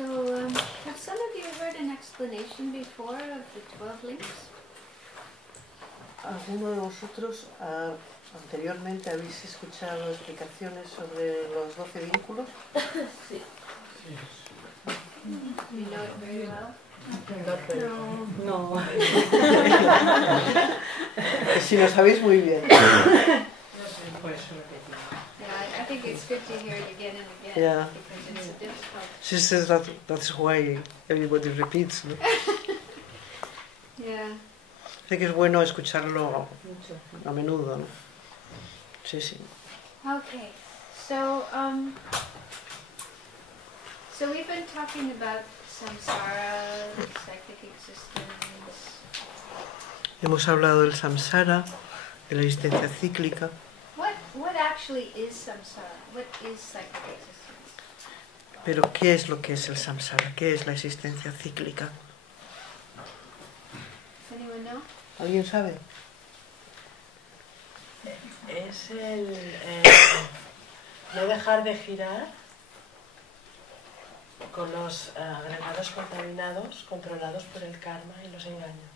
So, have some of you heard an explanation before of the 12 links? ¿Alguno de vosotros anteriormente habéis escuchado explicaciones sobre los 12 vínculos? Sí. You know it very well? No. Si lo sabéis muy bien. Yeah, I think it's good to hear it again and again, Yeah. because it's difficult. She says that's why everybody repeats, ¿no? Yeah. Sé que es bueno escucharlo a menudo, ¿no? Sí, sí. Okay, so we've been talking about samsara, cyclic existence. Hemos hablado del samsara, de la existencia cíclica. What actually is samsara? What is cyclic existence? Pero ¿qué es lo que es el samsara? ¿Qué es la existencia cíclica? Anyone know? ¿Alguien sabe? Es el no dejar de girar con los agregados contaminados, controlados por el karma y los engaños.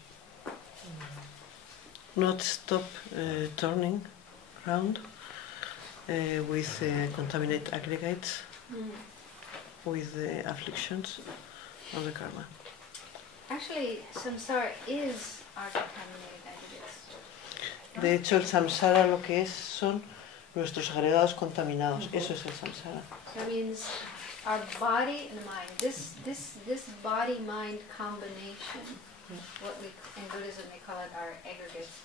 Not stop turning round with contaminated aggregates, with the afflictions of the karma. Actually, samsara is our contaminated aggregates. De hecho, el samsara lo que es son nuestros agregados contaminados. Eso es el samsara. So that means our body and mind. This body-mind combination, what we in Buddhism they call it our aggregates.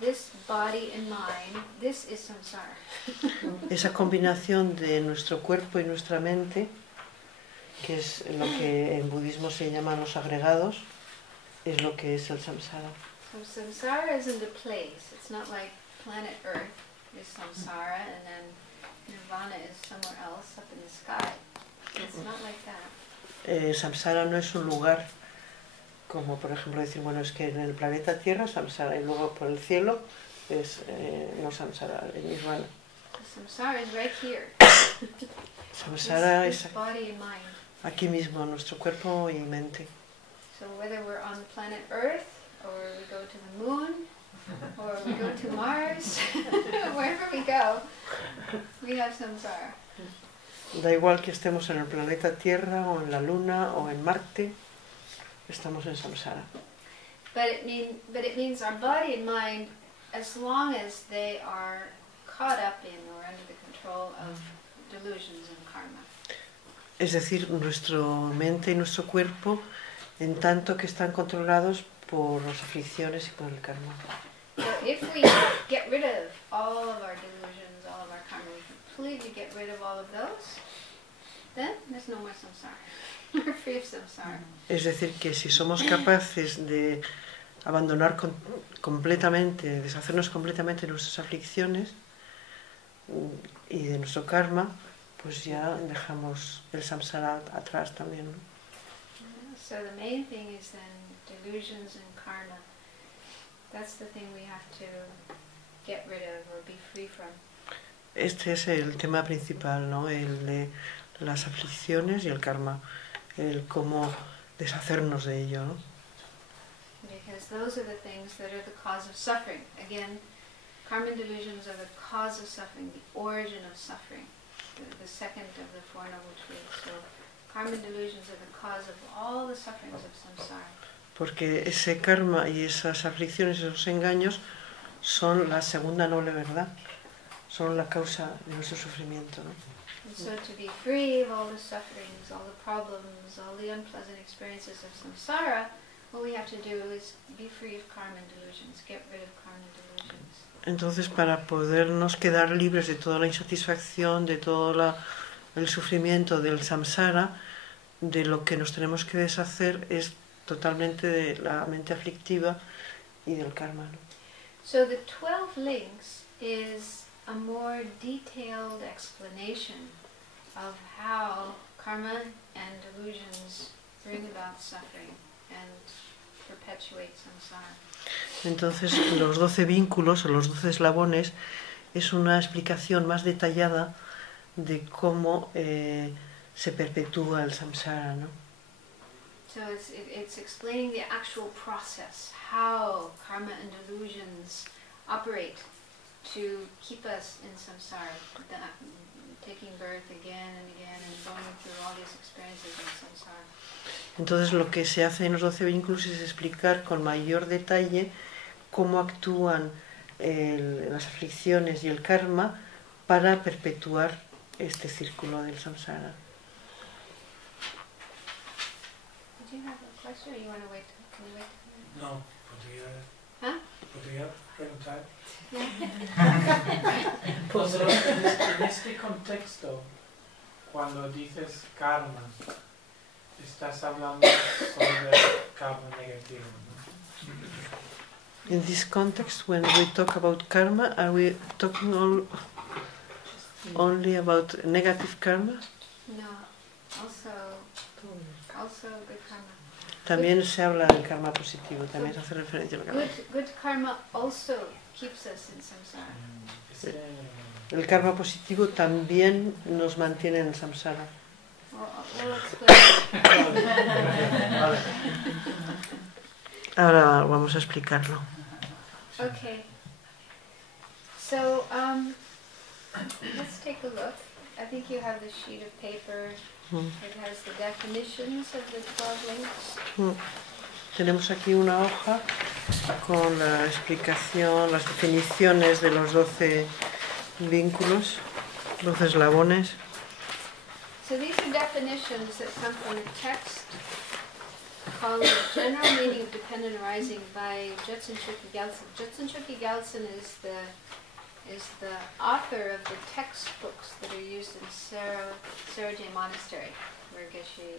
This body and mind, this is samsara. Esa combinación de nuestro cuerpo y nuestra mente, que es lo que en budismo se llaman los agregados, es lo que es el samsara. So samsara isn't a place. It's not like planet Earth is samsara and then nirvana is somewhere else up in the sky. It's not like that. Samsara no es un lugar como por ejemplo decir, bueno, es que en el planeta Tierra samsara y luego por el cielo es no samsara, el nirvana. So samsara is right here. Samsara This es body and mind. aquí mismo, nuestro cuerpo y mente. So whether we're on planet Earth or we go to the moon or we go to Mars, wherever we go, we have samsara. Da igual que estemos en el planeta Tierra o en la Luna o en Marte, estamos en samsara. But it means our body and mind, as long as they are caught up in or under the control of delusions and karma. Es decir, nuestra mente y nuestro cuerpo, en tanto que están controlados por las aflicciones y por el karma. So if we get rid of all of our delusions, all of our karma, we completely get rid of all of those, then there's no more samsara. We're free of samsara. Es decir, que si somos capaces de abandonar completamente, deshacernos completamente de nuestras aflicciones y de nuestro karma, pues ya dejamos el samsara atrás también, ¿no? So the main thing is then delusions and karma. That's the thing we have to get rid of or be free from. Este es el tema principal, ¿no? El de las aflicciones y el karma, el cómo deshacernos de ello, ¿no? Because those are the things that are the cause of suffering. Again, karma and delusions are the cause of suffering, the origin of suffering. The second of the Four Noble Truths. So karma and delusions are the cause of all the sufferings of samsara. Porque ese karma y esas aflicciones, esos engaños, son la segunda noble verdad, son la causa de nuestro sufrimiento, ¿no? And so to be free of all the sufferings, all the problems, all the unpleasant experiences of samsara, what we have to do is be free of karma and delusions, get rid of karma and delusions. Entonces, para podernos quedar libres de toda la insatisfacción, de todo el sufrimiento del samsara, de lo que nos tenemos que deshacer es totalmente de la mente aflictiva y del karma, ¿no? So the 12 links is a more detailed explanation of how karma and delusions bring about suffering and perpetuate samsara. Entonces, los 12 vínculos o los 12 eslabones es una explicación más detallada de cómo se perpetúa el samsara, ¿no? So it's explaining the actual process, how karma and delusions operate to keep us in samsara, taking birth again and again and going through all these experiences in samsara. Entonces lo que se hace en los 12 vínculos es explicar con mayor detalle cómo actúan las aflicciones y el karma para perpetuar este círculo del samsara. Did you have a question or you want to wait? Can you wait? No, podría preguntar. Entonces, en este contexto, cuando dices karma, estás hablando sobre karma negativo, ¿no? In this context, when we talk about karma, are we talking only about negative karma? No, also good karma. También se habla del karma positivo, también se hace referencia al karma. Good karma also keeps us in samsara. El karma positivo también nos mantiene en el samsara. We'll explain. Ahora vamos a explicarlo. Okay. So let's take a look. I think you have the sheet of paper. It has the definitions of the 12 links. Tenemos aquí una hoja con la explicación, las definiciones de los 12 vínculos, 12 eslabones. So these are definitions that come from a text called The General Meaning of Dependent Arising by Jetsun Chokyi Gyaltsen. Jetsun Chokyi Gyaltsen is the author of the textbooks that are used in Seruje Monastery, where Geshe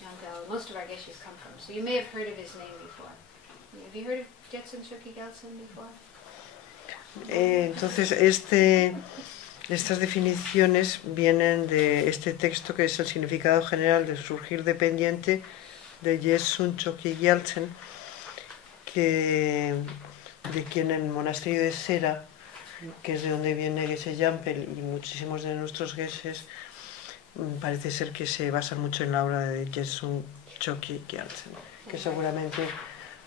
Jambel, most of our Geshes come from. So you may have heard of his name before. Have you heard of Jetsun Chokyi Gyaltsen before? Entonces, estas definiciones vienen de este texto que es el significado general del surgir dependiente de Jetsun Chokyi Gyaltsen, de quien en el monasterio de Sera, que es de donde viene Geshe Jambel y muchísimos de nuestros Geshes, parece ser que se basan mucho en la obra de Jetsun Chokyi Gyaltsen, que seguramente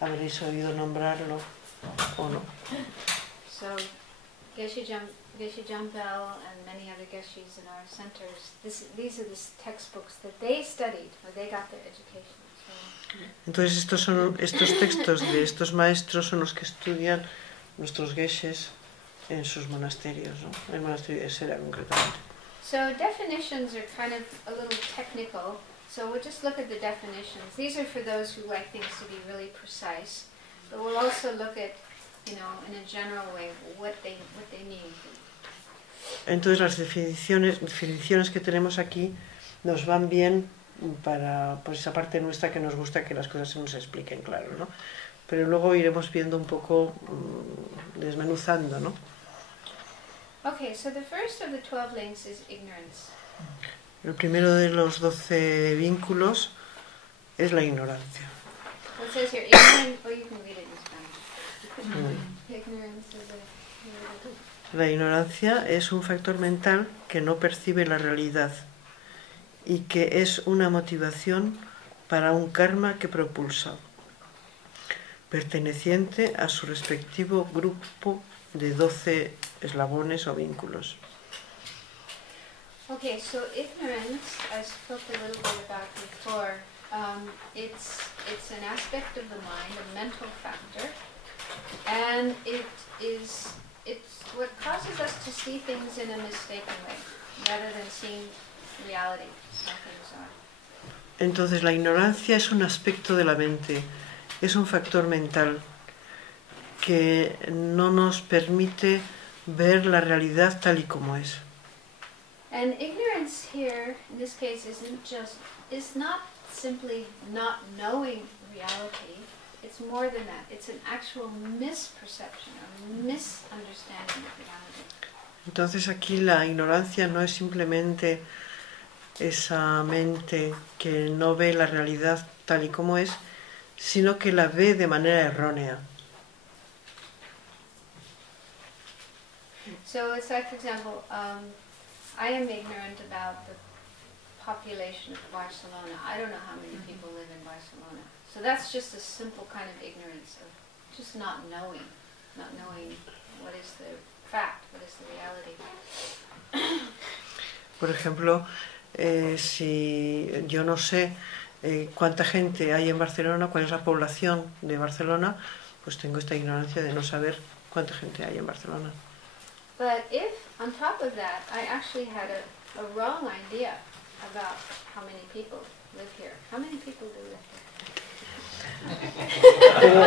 habréis oído nombrarlo o no. So, Geshe Jambel and many other Geshis in our centers, these are the textbooks that they studied, where they got their education. Entonces estos textos de estos maestros son los que estudian nuestros Geshes en sus monasterios, ¿no? El monasterio de Sera concretamente. So definitions are kind of a little technical, so we'll just look at the definitions. These are for those who like things to be really precise, but we'll also look at, in a general way, what they mean. Entonces las definiciones que tenemos aquí nos van bien para esa parte nuestra que nos gusta que las cosas se nos expliquen claro, ¿no? Pero luego iremos viendo un poco, desmenuzando, ¿no? Okay, so the first of the 12 links is ignorance. El primero de los 12 vínculos es la ignorancia. Well, it says here, ignorant, or you can read it in Spanish. Ignorance is La ignorancia es un factor mental que no percibe la realidad y que es una motivación para un karma que propulsa, perteneciente a su respectivo grupo de 12 eslabones o vínculos. Okay, so ignorance, I spoke a little bit about before. It's an aspect of the mind, a mental factor, and it's what causes us to see things in a mistaken way, rather than seeing reality. How things are. Entonces la ignorancia es un aspecto de la mente, es un factor mental que no nos permite ver la realidad tal y como es. And ignorance here, in this case, is not simply not knowing reality. It's more than that. It's an actual misperception or misunderstanding of reality. Entonces aquí la ignorancia no es simplemente esa mente que no ve la realidad tal y como es, sino que la ve de manera errónea. So it's like, for example, I am ignorant about population of Barcelona. I don't know how many people live in Barcelona. So that's just a simple kind of ignorance of just not knowing what is the fact, what is the reality. Por ejemplo, si yo no sé cuánta gente hay en Barcelona, cuál es la población de Barcelona, pues tengo esta ignorancia de no saber cuánta gente hay en Barcelona. But if, on top of that, I actually had a wrong idea about how many people live here. How many people do live here? Pero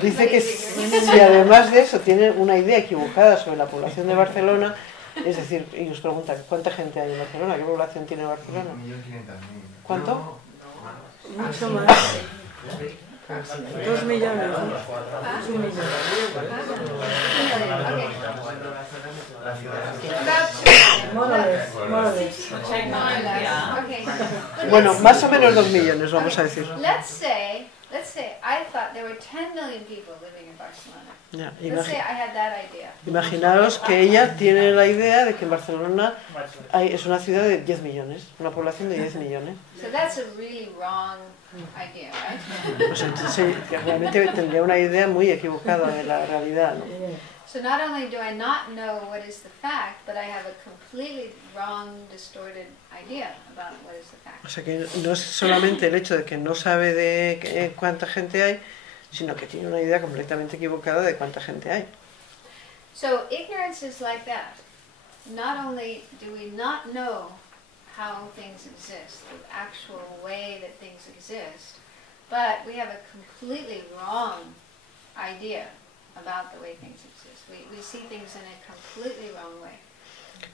dice que si además de eso tiene una idea equivocada sobre la población de Barcelona, es decir, y os preguntan, ¿cuánta gente hay en Barcelona? ¿Qué población tiene Barcelona? 1.500.000. ¿Cuánto? Mucho más. 2 millones. ¿No? Huh? 1 millón. More or less. More or less. Okay. Bueno, más o menos 2 millones, vamos a decir. Let's say I thought there were 10 million people living in Barcelona. Ya, Let's say I had that idea. imaginaos que ella tiene la idea de que en Barcelona es una ciudad de 10 millones, una población de 10 millones. So that's a really wrong idea, right? Pues entonces realmente tendría una idea muy equivocada de la realidad, ¿no? So not only do I not know what is the fact, but I have a completely wrong, distorted idea about what is the fact. O sea que no es solamente el hecho de que no sabe de cuánta gente hay, sino que tiene una idea completamente equivocada de cuánta gente hay. So ignorance is like that. Not only do we not know how things exist, the actual way that things exist, but we have a completely wrong idea about the way things exist. We see things in a completely wrong way.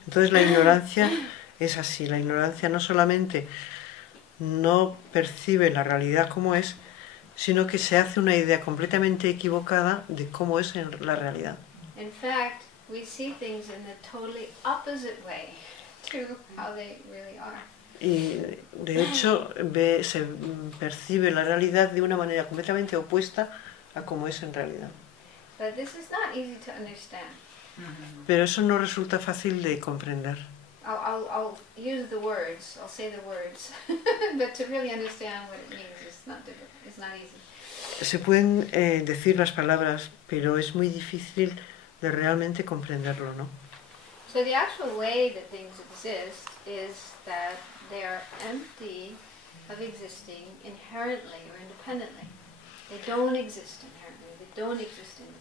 Entonces la ignorancia es así, la ignorancia no solamente no percibe la realidad como es, sino que se hace una idea completamente equivocada de cómo es en la realidad. In fact, we see things in the totally opposite way to how they really are. Y de hecho se percibe la realidad de una manera completamente opuesta a cómo es en realidad. But this is not easy to understand. Pero eso no resulta fácil de comprender. I'll use the words, I'll say the words, but to really understand what it means is not difficult. It's not easy. Se pueden decir las palabras, pero es muy difícil de realmente comprenderlo, ¿no? So the actual way that things exist is that they are empty of existing inherently or independently. They don't exist inherently. They don't exist independently.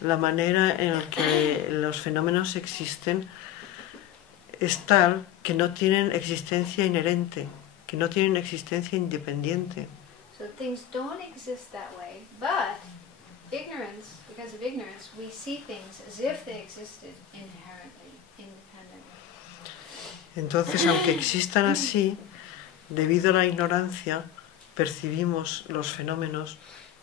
La manera en la que los fenómenos existen es tal que no tienen existencia inherente, que no tienen existencia independiente. So things don't exist that way, but ignorance, because of ignorance, we see things as if they existed inherently, independently. Entonces, aunque existan así, debido a la ignorancia, percibimos los fenómenos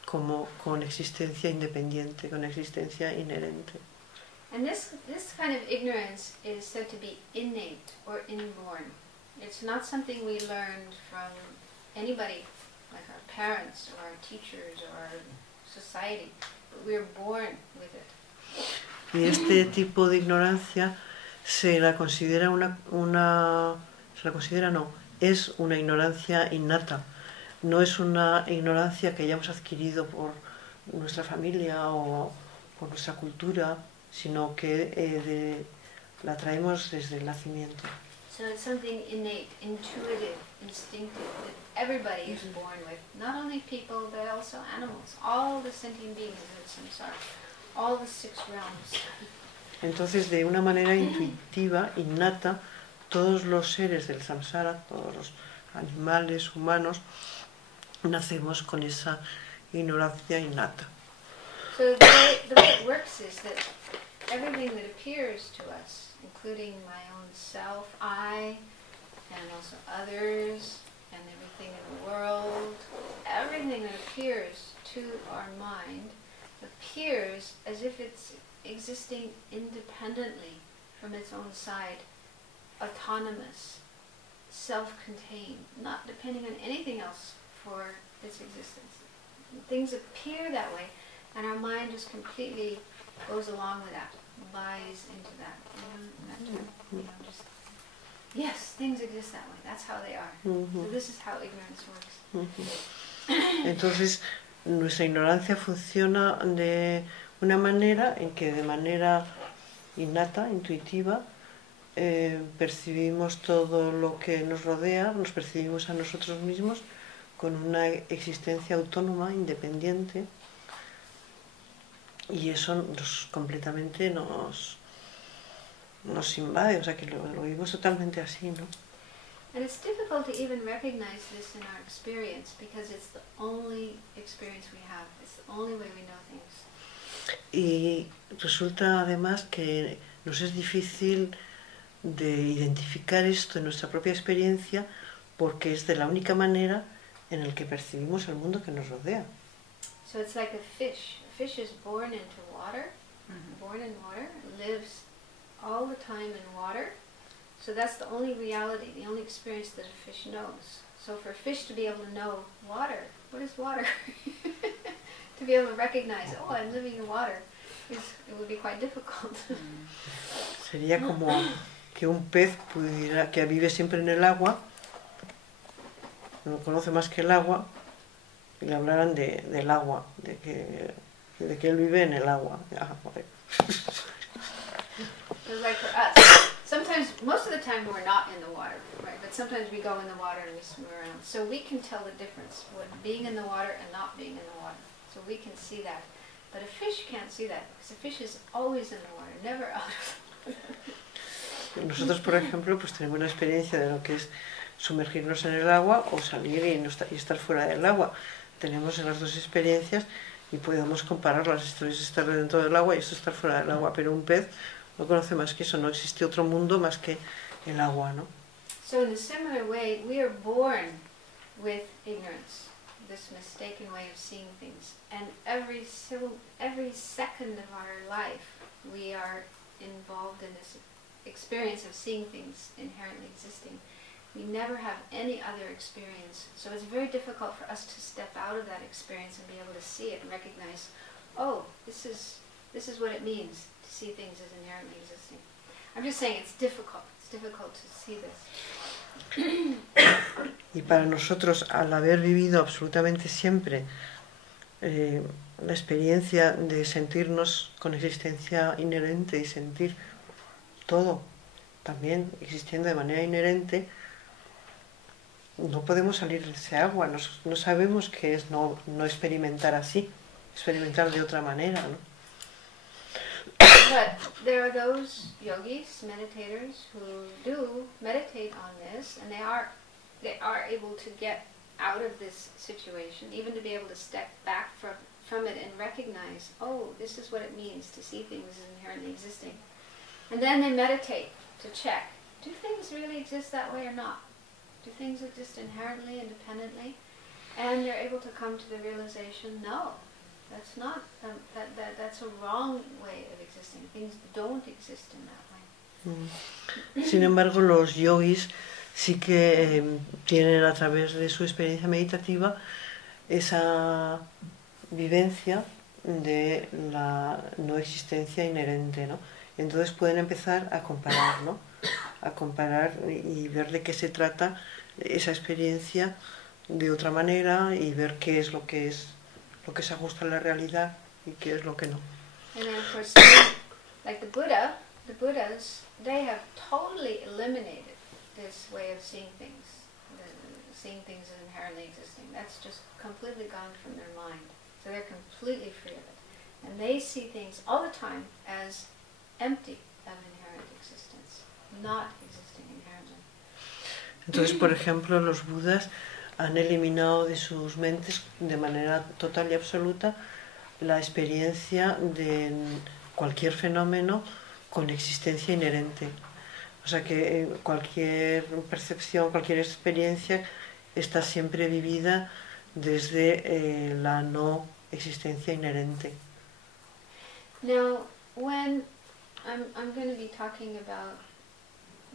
como con existencia independiente, con existencia inherente. And this kind of ignorance is said to be innate or inborn. It's not something we learned from anybody, like our parents or our teachers or our society, but we're born with it. Y este tipo de ignorancia es una ignorancia innata. No es una ignorancia que hayamos adquirido por nuestra familia o por nuestra cultura, sino que la traemos desde el nacimiento. So it's something innate, intuitive, instinctive that everybody is born with. Not only people, but also animals. All the sentient beings of samsara, all the 6 realms. Entonces, de una manera intuitiva, innata, todos los seres del samsara, todos los animales, humanos, nacemos con esa ignorancia innata. So the way it works is that everything that appears to us, including my own self, I, and also others, and everything in the world, everything that appears to our mind appears as if it's existing independently from its own side, autonomous, self-contained, not depending on anything else for its existence. Things appear that way, and our mind just completely goes along with that, buys into that. That term, just yes, things exist that way, that's how they are. Ujú, So this is how ignorance works. ujú. Entonces, nuestra ignorancia funciona de una manera en que de manera innata, intuitiva, percibimos todo lo que nos rodea, nos percibimos a nosotros mismos con una existencia autónoma, independiente, y eso completamente nos invade, o sea que lo vivimos totalmente así, ¿no? And it's difficult to even recognize this in our experience because it's the only experience we have. It's the only way we know things. Y resulta además que nos es difícil de identificar esto en nuestra propia experiencia porque es de la única manera en la que percibimos el mundo que nos rodea. So it's like a fish. A fish is born into water, born in water, lives all the time in water. So that's the only reality, the only experience that a fish knows. So for a fish to be able to know water, what is water? To be able to recognize, oh, I'm living in water, it would be quite difficult. Sería como que un pez que vive siempre en el agua, no conoce más que el agua, y le hablaran del agua, de que él vive en el agua. So like for us, sometimes, most of the time we're not in the water, right? But sometimes we go in the water and we swim around. So we can tell the difference with being in the water and not being in the water. So we can see that. But a fish can't see that because a fish is always in the water, never out of it. Nosotros, por ejemplo, pues tenemos una experiencia de lo que es sumergirnos en el agua o salir y estar fuera del agua. Tenemos las dos experiencias y podemos compararlas. Esto es estar dentro del agua y esto es estar fuera del agua. Pero un pez no conoce más que eso, no existe otro mundo más que el agua, ¿no? So in a similar way, we are born with ignorance, this mistaken way of seeing things. And every second of our life, we are involved in this experience of seeing things inherently existing. We never have any other experience. So it's very difficult for us to step out of that experience and be able to see it and recognize, oh, this is what it means to see things as inherently existing. I'm just saying it's difficult. It's difficult to see this. Y para nosotros, al haber vivido absolutamente siempre la experiencia de sentirnos con existencia inherente y sentir todo también existiendo de manera inherente, no podemos salir de ese agua, no sabemos qué es no experimentar así, experimentar de otra manera, ¿no? But there are those yogis, meditators, who do meditate on this, and they are able to get out of this situation, even to be able to step back from it and recognize, oh, this is what it means to see things as inherently existing. And then they meditate to check, do things really exist that way or not? Do things exist inherently, independently? And they're able to come to the realization, no, that's not, that's a wrong way of existing. Things don't exist in that way. Sin embargo, los yogis sí que tienen a través de su experiencia meditativa esa vivencia de la no existencia inherente, ¿no? Entonces pueden empezar a comparar, ¿no? A comparar y ver de qué se trata esa experiencia de otra manera y ver qué es lo que se ajusta a la realidad y qué es lo que no. And then of course, like the Buddhas, they have totally eliminated this way of seeing things, seeing things as inherently existing. That's just completely gone from their mind. So they're completely free of it. And they see things all the time as empty of inherent existence, not existing inherently. Entonces, por ejemplo, los budas han eliminado de sus mentes de manera total y absoluta la experiencia de cualquier fenómeno con existencia inherente. O sea que cualquier percepción, cualquier experiencia está siempre vivida desde la no existencia inherente. Now, when I'm going to be talking about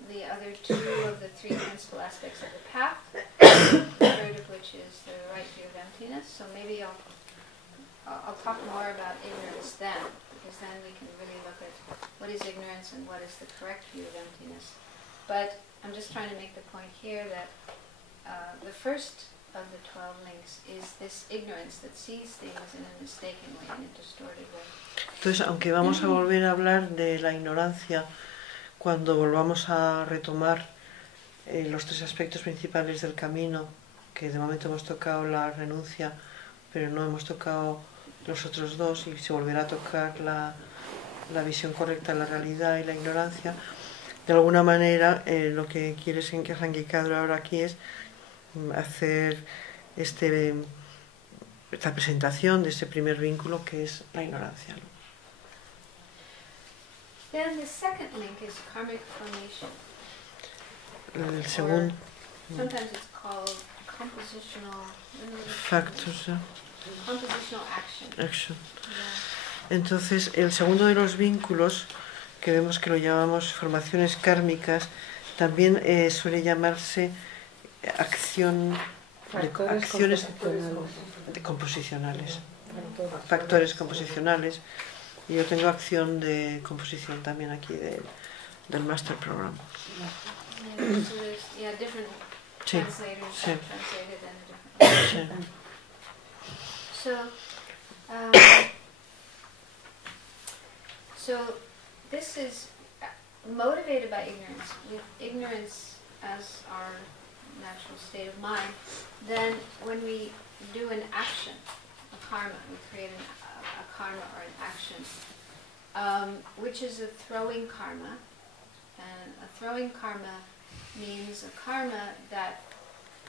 the other two of the three principal aspects of the path, the third of which is the right view of emptiness. So maybe I'll talk more about ignorance then, because then we can really look at what is ignorance and what is the correct view of emptiness. But I'm just trying to make the point here that the first of the 12 links is this ignorance that sees things in a mistaken way, in a distorted way. Entonces, aunque vamos a volver a hablar de la ignorancia cuando volvamos a retomar los tres aspectos principales del camino, que de momento hemos tocado la renuncia, pero no hemos tocado los otros dos, y se volverá a tocar la visión correcta de la realidad y la ignorancia, de alguna manera lo que quiere Sankicadra ahora aquí es hacer esta presentación de este primer vínculo que es la ignorancia, ¿no? Then the second link is karmic formation. El segundo Sometimes it's called compositional factors, compositional action. action. Yeah. Entonces, el segundo de los vínculos, que vemos que lo llamamos formaciones kármicas, también suele llamarse acciones composicionales, factores composicionales. Y yo tengo acción de composición también aquí del Master Program. Yeah, so there's different Sí, translators sí. have translated them differently. Sí. So this is motivated by ignorance. With ignorance as our natural state of mind, then when we do an action, a karma, we create a karma or an action, which is a throwing karma. And a throwing karma means a karma that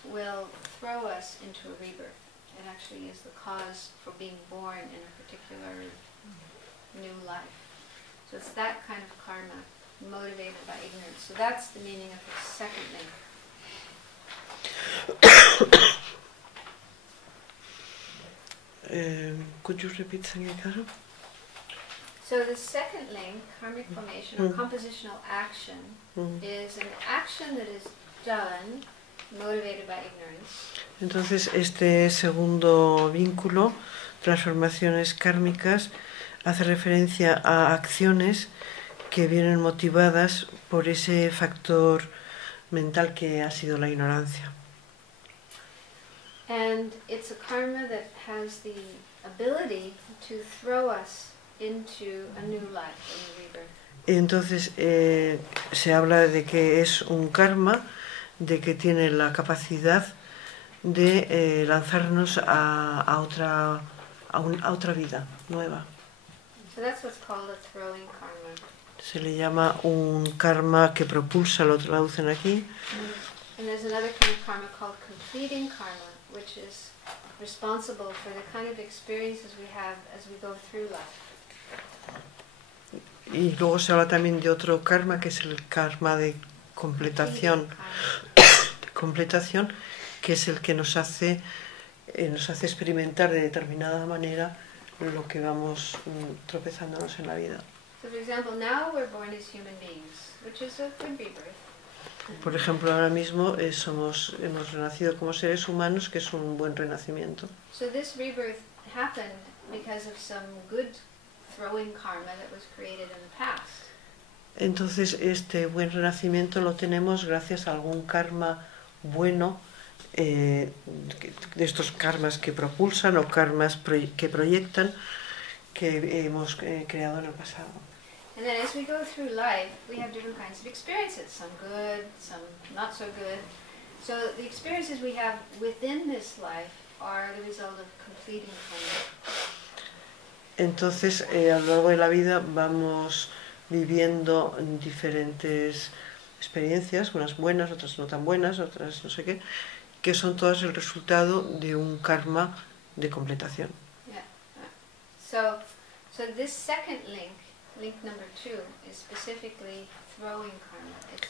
will throw us into a rebirth. It actually is the cause for being born in a particular new life. So it's that kind of karma motivated by ignorance. So that's the meaning of the second link. Could you repeat, Sankicadra? So the second link, karmic formation or compositional action, is an action that is done motivated by ignorance. Entonces, este segundo vínculo, transformaciones kármicas, hace referencia a acciones que vienen motivadas por ese factor mental que ha sido la ignorancia. And it's a karma that has the ability to throw us into a new life, a new rebirth. Entonces, se habla de que es un karma, de que tiene la capacidad de lanzarnos a otra vida nueva. So that's what's called a throwing karma. Se le llama un karma que propulsa, lo traducen aquí. And there's another kind of karma called completing karma, which is responsible for the kind of experiences we have as we go through life. Y luego se habla también de otro karma, que es el karma de completación, que es el que nos hace experimentar de determinada manera lo que vamos tropezándonos en la vida. So for example, now we're born as human beings, which is a good rebirth. Por ejemplo, ahora mismo hemos renacido como seres humanos, que es un buen renacimiento. So this rebirth happened because of some good throwing karma that was created in the past. Entonces, este buen renacimiento lo tenemos gracias a algún karma bueno, de estos karmas que propulsan o karmas que proyectan, que hemos creado en el pasado. And then as we go through life, we have different kinds of experiences, some good, some not so good. So the experiences we have within this life are the result of completing karma. Entonces, a lo largo de la vida vamos viviendo diferentes experiencias, unas buenas, otras no tan buenas, otras no sé qué, que son todas el resultado de un karma de completación. Yeah. So this second link number 2, is specifically throwing karma. It's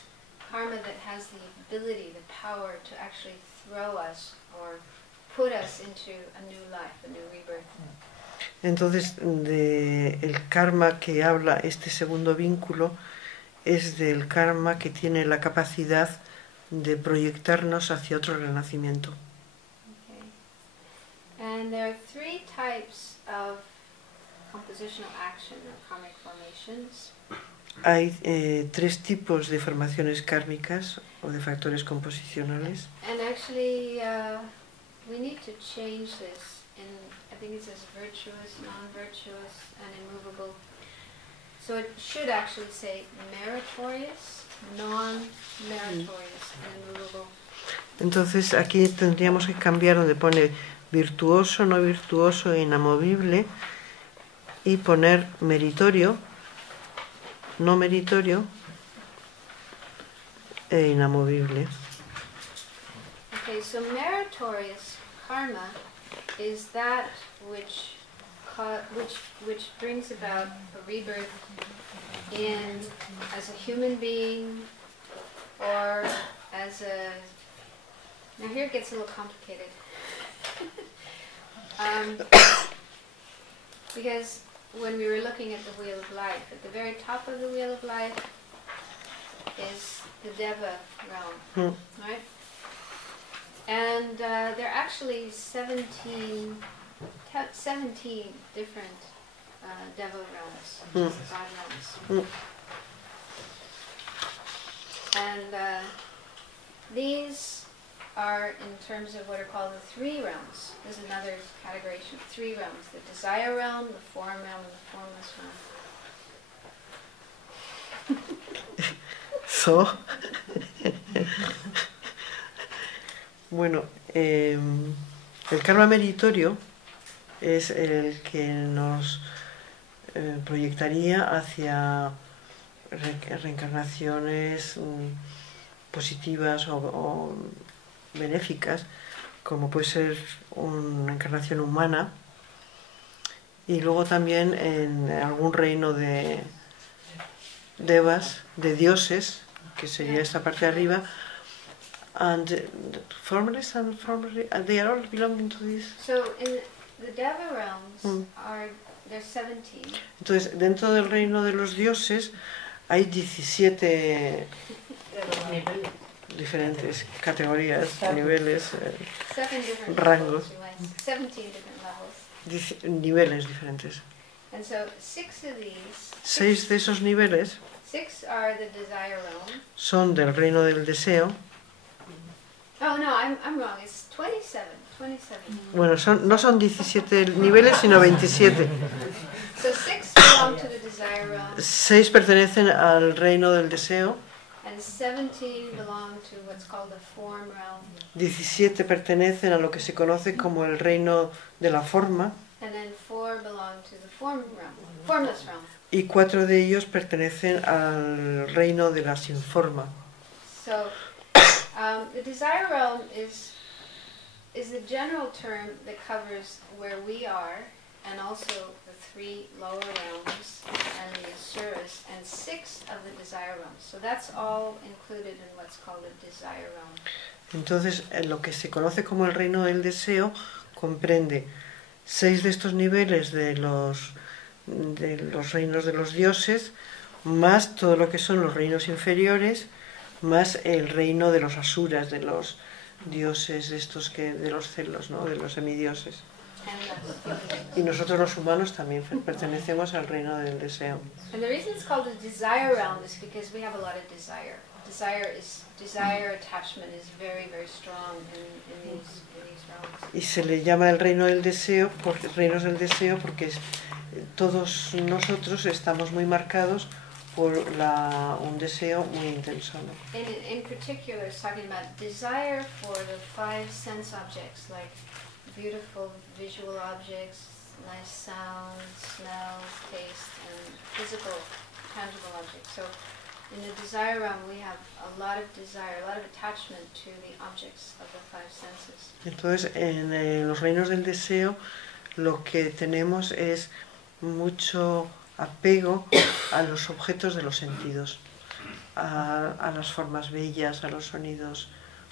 karma that has the ability, the power to actually throw us or put us into a new life, a new rebirth. Entonces, el karma que habla este segundo vínculo es del karma que tiene la capacidad de proyectarnos hacia otro renacimiento. Okay. And there are 3 types of compositional action or karmic formations. Hay tres tipos de formaciones kármicas o de factores composicionales. And actually, we need to change this. I think it says virtuous, non-virtuous, and immovable. So it should actually say meritorious, non-meritorious, and immovable. Entonces aquí tendríamos que cambiar donde pone virtuoso, no virtuoso e inamovible y poner meritorio, no meritorio e inamovible. Okay, so meritorious karma is that which brings about a rebirth in as a human being or as a. Now here it gets a little complicated. Because when we were looking at the Wheel of Life, at the very top of the Wheel of Life is the Deva realm, right? And there are actually 17 different Deva realms, God realms. And these are in terms of what are called the three realms. There's another categorization of three realms: the desire realm, the form realm, and the formless realm. So, bueno, el karma meritorio es el que nos proyectaría hacia reencarnaciones positivas o benéficas, como puede ser una encarnación humana, y luego también en algún reino de devas, de dioses, que sería esta parte de arriba, and formless and they are all belonging to this. So in the Deva realms there's 17. Entonces, dentro del reino de los dioses hay 17 diferentes categorías, niveles, rangos, 17 different levels. Niveles diferentes. And so 6 of these, 6 de esos niveles 6 are the desire realm. son del reino del deseo. Oh no, I'm wrong. It's 27. 27. Bueno, no son 17 niveles, sino 27. So 6 belong to the desire realm. 6 pertenecen al reino del deseo. And 17 belong to what's called the form realm. 17 pertenecen a lo que se conoce como el reino de la forma. And then 4 belong to the form realm, formless realm. Y 4 de ellos pertenecen al reino de la sin forma. So the desire realm is the general term that covers where we are, and also the 3 lower realms and the asuras, and 6 of the desire realms. So that's all included in what's called the desire realm. Entonces, lo que se conoce como el reino del deseo comprende 6 de estos niveles de los reinos de los dioses, más todo lo que son los reinos inferiores, más el reino de los asuras, de los dioses estos de los celos, ¿no? De los semidioses. Y nosotros los humanos también pertenecemos al reino del deseo. And the reason it's called the desire realm is because we have a lot of desire. Desire attachment is very, very strong in these realms. Y se le llama el reino del deseo, reinos del deseo, porque todos nosotros estamos muy marcados por un deseo muy intenso, ¿no? In particular, it's talking about desire for the 5 sense objects, like beautiful visual objects, nice sounds, smells, taste, and physical, tangible objects. So in the desire realm, we have a lot of desire, a lot of attachment to the objects of the 5 senses. Entonces, en los reinos del deseo, lo que tenemos es mucho apego a los objetos de los sentidos, a las formas bellas, a los sonidos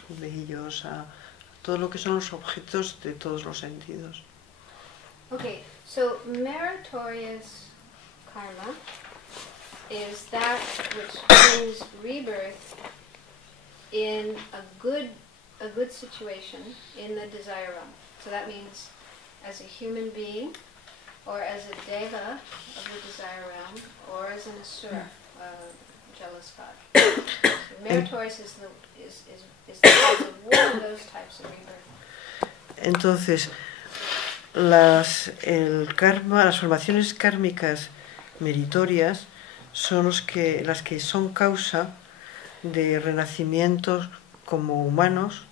bellos, a todo lo que son los objetos de todos los sentidos. Okay, so meritorious karma is that which brings rebirth in a good situation in the desire realm. So that means as a human being or as a deva of the desire realm, or as an asura, jealous god. So meritorious is the cause of one of those types of rebirth. Entonces, el karma, las formaciones kármicas meritorias son las que son causa de renacimientos como humanos,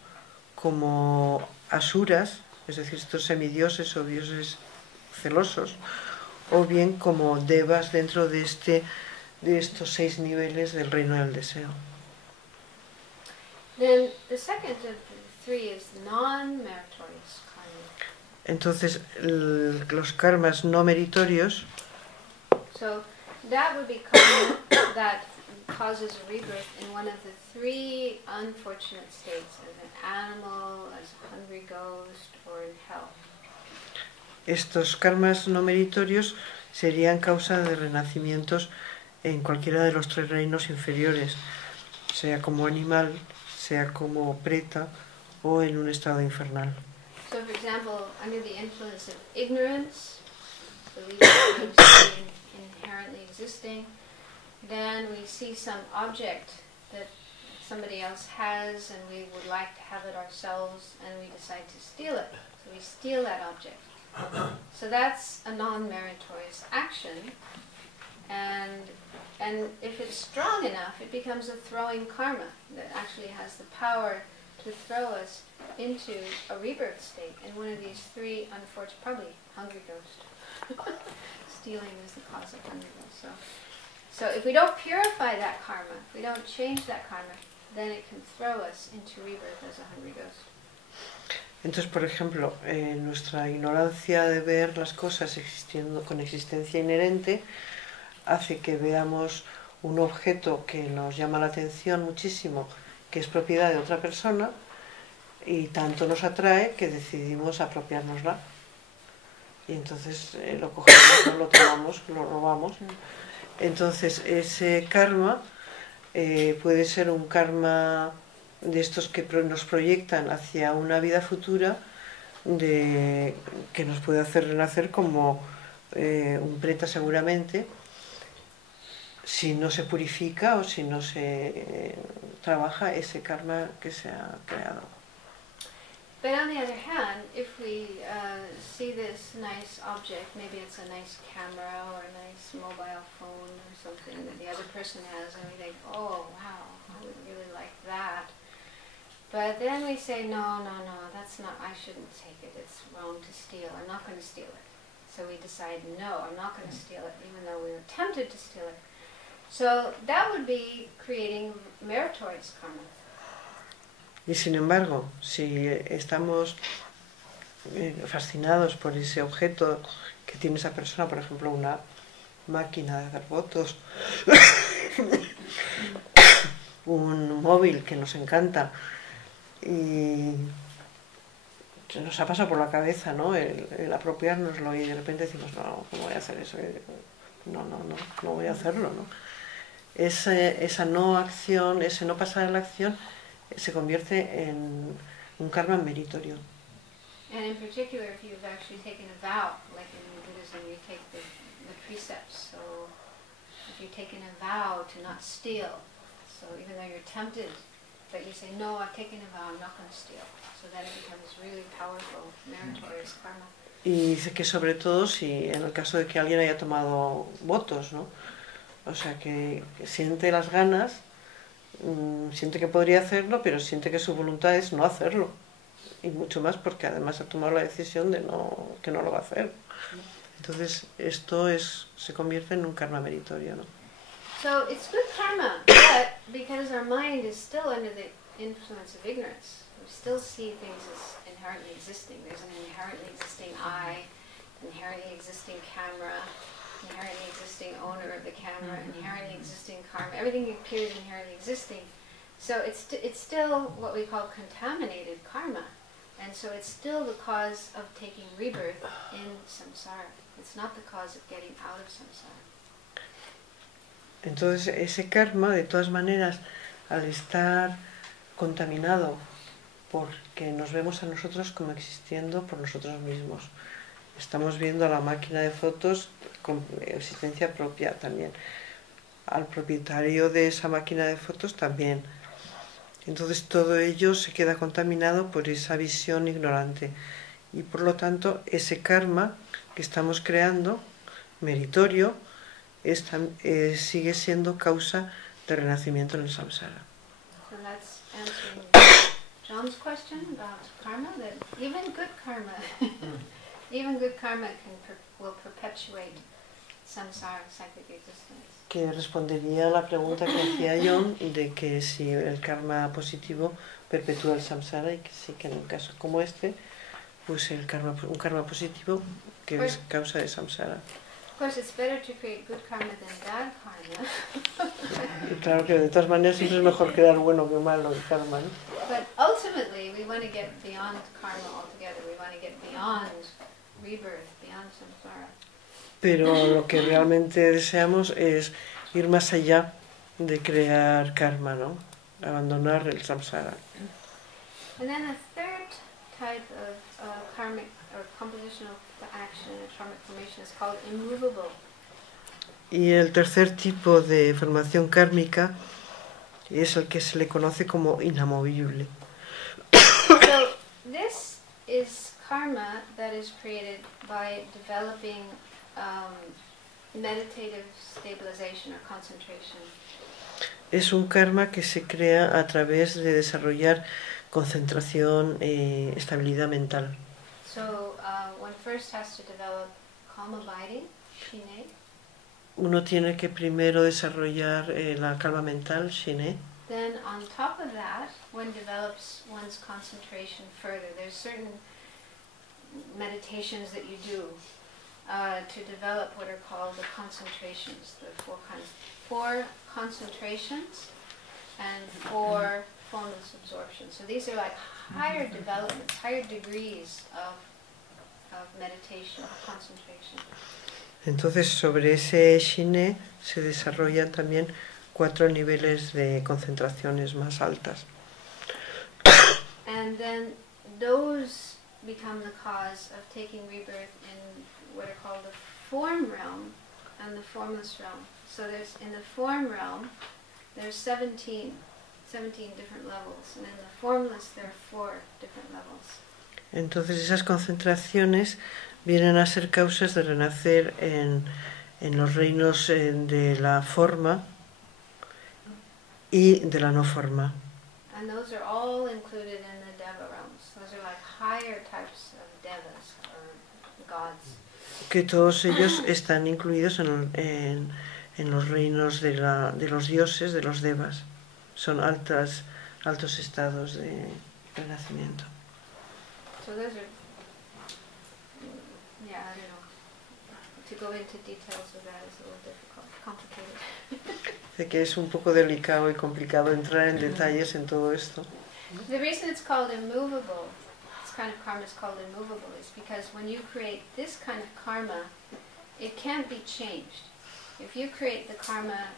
como asuras, es decir, estos semidioses o dioses celosos, o bien como devas dentro de estos 6 niveles del reino del deseo. Then the second of the 3 is non-meritorious karma. Entonces, los karmas no meritorios, So that would be karma that causes rebirth in one of the 3 unfortunate states, as an animal, as a hungry ghost, or in hell. estos karmas no meritorios serían causa de renacimientos en cualquiera de los 3 reinos inferiores, sea como animal, sea como preta o en un estado infernal. So for example, under the influence of ignorance, believing things to be inherently existing, then we see some object that somebody else has and we would like to have it ourselves and we decide to steal it. So we steal that object. So that's a non-meritorious action, and if it's strong enough, it becomes a throwing karma that actually has the power to throw us into a rebirth state in one of these 3 unfortunate, probably hungry ghost. Stealing is the cause of hungry ghost. So if we don't purify that karma, if we don't change that karma, then it can throw us into rebirth as a hungry ghost. Entonces, por ejemplo, nuestra ignorancia de ver las cosas existiendo con existencia inherente hace que veamos un objeto que nos llama la atención muchísimo, que es propiedad de otra persona, y tanto nos atrae que decidimos apropiárnosla. Y entonces lo cogemos, lo tomamos, lo robamos. Entonces ese karma puede ser un karma de estos que nos proyectan hacia una vida futura, que nos puede hacer renacer como un preta seguramente, si no se purifica o si no se trabaja ese karma que se ha creado. But on the other hand, if we see this nice object, maybe it's a nice camera or a nice mobile phone or something that the other person has, and we think, oh wow, I would really like that. But then we say, no, that's not, I shouldn't take it, it's wrong to steal, I'm not going to steal it. So we decide, no, I'm not going to steal it, even though we were tempted to steal it. So that would be creating meritorious karma. Y sin embargo, si estamos fascinados por ese objeto que tiene esa persona, por ejemplo, una máquina de hacer fotos, un móvil que nos encanta, y se nos ha pasado por la cabeza, ¿no?, el apropiárnoslo, y de repente decimos, no, ¿cómo voy a hacer eso? No voy a hacerlo, ¿no? Esa no acción, ese no pasar a la acción, se convierte en un karma meritorio. And in particular, if you've actually taken a vow, like in Buddhism, you take the precepts. So if you've taken a vow to not steal, so even though you're tempted, but you say, no, I've taken a vow, I'm not going to steal. So then it becomes really powerful, meritorious karma. Y dice que sobre todo si en el caso de que alguien haya tomado votos, ¿no? O sea, que siente las ganas, siente que podría hacerlo, pero siente que su voluntad es no hacerlo. Y mucho más porque además ha tomado la decisión de que no lo va a hacer. Entonces esto se convierte en un karma meritorio, ¿no? So it's good karma, but because our mind is still under the influence of ignorance, we still see things as inherently existing. There's an inherently existing eye, inherently existing camera, inherently existing owner of the camera, inherently existing karma. Everything appears inherently existing. So it's still what we call contaminated karma. And so it's still the cause of taking rebirth in samsara. It's not the cause of getting out of samsara. Entonces ese karma, de todas maneras, al estar contaminado porque nos vemos a nosotros como existiendo por nosotros mismos, Estamos viendo a la máquina de fotos con existencia propia también. Al propietario de esa máquina de fotos también. Entonces todo ello se queda contaminado por esa visión ignorante. Y por lo tanto ese karma que estamos creando, meritorio, sigue siendo causa de renacimiento en el samsara. So that's answering John's question about karma, that even good karma, even good karma will perpetuate samsara, cyclic existence. Que respondería a la pregunta que hacía John de que si el karma positivo perpetúa el samsara y que sí que en un caso como este, pues un karma positivo que es causa de samsara. Of course, it's better to create good karma than bad karma. Y claro que de todas maneras siempre es mejor crear bueno que malo el karma, ¿no? But ultimately, we want to get beyond karma altogether. We want to get beyond rebirth, beyond samsara. Pero lo que realmente deseamos es ir más allá de crear karma, ¿no? Abandonar el samsara. And then the third type of karmic or compositional action or karmic formation is called immovable. Y el tercer tipo de formación kármica es el que se le conoce como inamovible. So this is karma that is created by developing meditative stabilization or concentration. Es un karma que se crea a través de desarrollar concentración e estabilidad mental. So one first has to develop calm abiding, shine. Uno tiene que primero desarrollar la calma mental, shine. Then on top of that, one develops one's concentration further. There's certain meditations that you do to develop what are called the concentrations, the four concentrations and four formless absorptions. So these are like higher developments, higher degrees of meditation, of concentration. Entonces sobre ese shine se desarrollan también 4 niveles de concentraciones más altas. And then those become the cause of taking rebirth in what are called the form realm and the formless realm. So there's in the form realm, there's 17 different levels, and in the formless there are 4 different levels. Entonces esas concentraciones vienen a ser causas de renacer en los reinos de la forma y de la no forma. And those are all included in the Deva realms. Those are like higher types of Devas, or gods. Que todos ellos están incluidos en los reinos de los dioses, de los devas. Son altos estados de renacimiento. So those are, yeah, I don't know. To go into details of that is a little difficult, complicated. Dice que es un poco delicado y complicado entrar en detalles en todo esto. The reason it's called immovable, this kind of karma is called immovable, is because when you create this kind of karma, it can't be changed. If you create the karma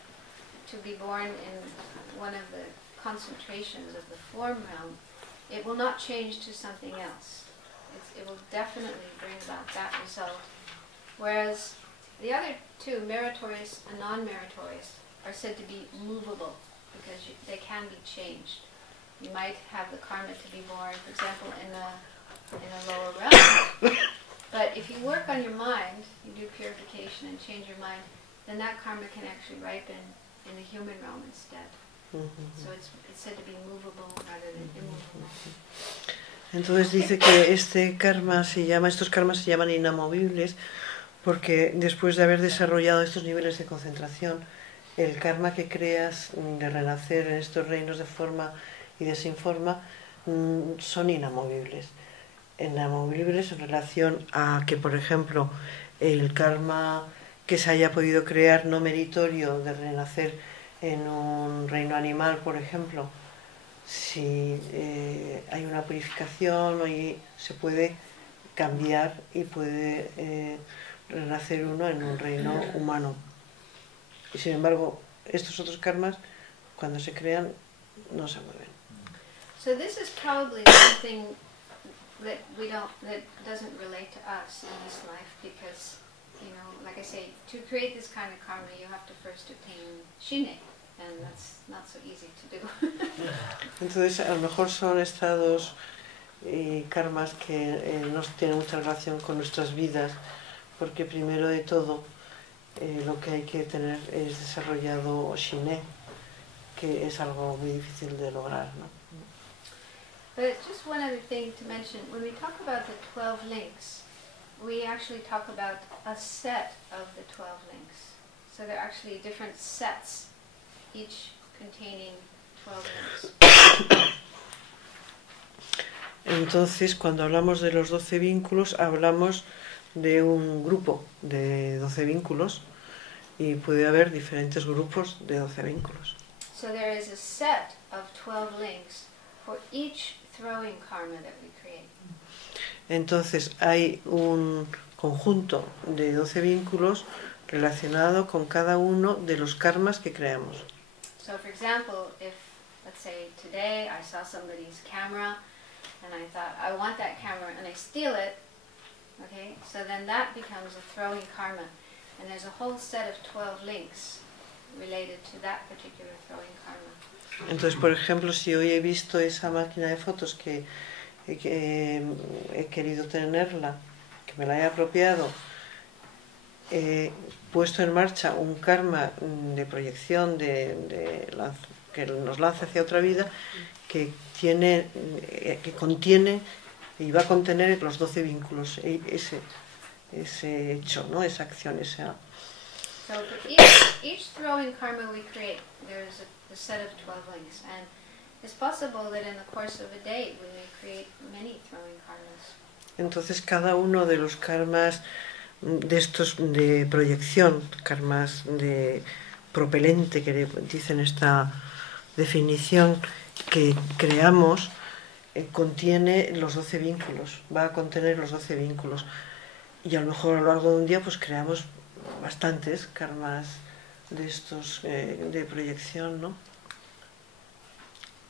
to be born in one of the concentrations of the form realm, it will not change to something else. It will definitely bring about that result. Whereas the other two, meritorious and non-meritorious, are said to be movable because they can be changed. You might have the karma to be born, for example, in a lower realm. But if you work on your mind, you do purification and change your mind, then that karma can actually ripen in the human realm instead. So it's said to be movable rather than immovable. Entonces dice que estos karmas se llaman inamovibles porque después de haber desarrollado estos niveles de concentración, el karma que creas de renacer en estos reinos de forma y de sin forma son inamovibles. Inamovibles en relación a que, por ejemplo, el karma que se haya podido crear no meritorio de renacer en un reino animal, por ejemplo, si hay una purificación se puede cambiar y puede renacer uno en un reino humano. Y sin embargo, estos otros karmas, cuando se crean, no se mueven. So this is probably something that doesn't relate to us in this life, because, you know, like I say, to create this kind of karma, you have to first attain shine, and that's not so easy to do. Entonces, a lo mejor son estados y karmas que no tienen mucha relación con nuestras vidas, porque primero de todo lo que hay que tener es desarrollado shine, que es algo muy difícil de lograr, ¿no? But just one other thing to mention, when we talk about the 12 links, we actually talk about a set of the 12 links. So they're actually different sets, each containing 12 links. Entonces, cuando hablamos de los 12 vínculos, hablamos de un grupo de 12 vínculos, y puede haber diferentes grupos de 12 vínculos. So there is a set of 12 links for each throwing karma that we create. Entonces hay un conjunto de 12 vínculos relacionado con cada uno de los karmas que creamos. So for example, if, let's say, today I saw somebody's camera and I thought, I want that camera, and I steal it, okay, so then that becomes a throwing karma. And there's a whole set of 12 links related to that particular throwing karma. Entonces, por ejemplo, si hoy he visto esa máquina de fotos que he querido tenerla, que me la he apropiado, he puesto en marcha un karma de proyección que nos lanza hacia otra vida, que contiene y va a contener los 12 vínculos, ese hecho, ¿no? Esa acción, esa... So for each throwing karma we create, there's a set of 12 links, and it's possible that in the course of a day we may create many throwing karmas. Entonces cada uno de los karmas de estos de proyección, karmas de propelente, que dicen esta definición, que creamos, contiene los 12 vínculos, va a contener los 12 vínculos. Y a lo mejor a lo largo de un día pues creamos bastantes karmas de estos de proyección, ¿no?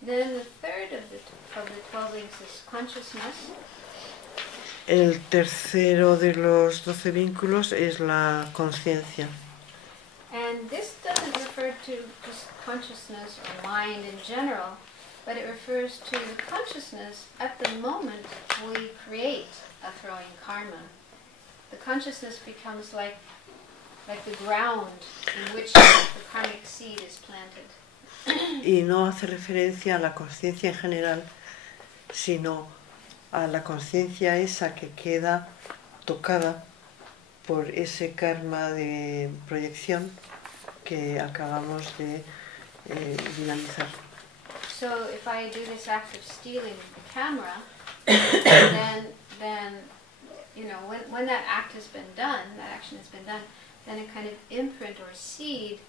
Then the third of the 12 links is consciousness. El tercero de los 12 vínculos es la conciencia. And this doesn't refer to just consciousness or mind in general, but it refers to the consciousness at the moment we create a throwing karma. The consciousness becomes like the ground in which the karmic seed is planted. Y no hace referencia a la conciencia en general, sino a la conciencia esa que queda tocada por ese karma de proyección que acabamos de dinamizar. So if I do this act of stealing the camera, then you know, when that act has been done, that action has been done, then a kind of imprint or seed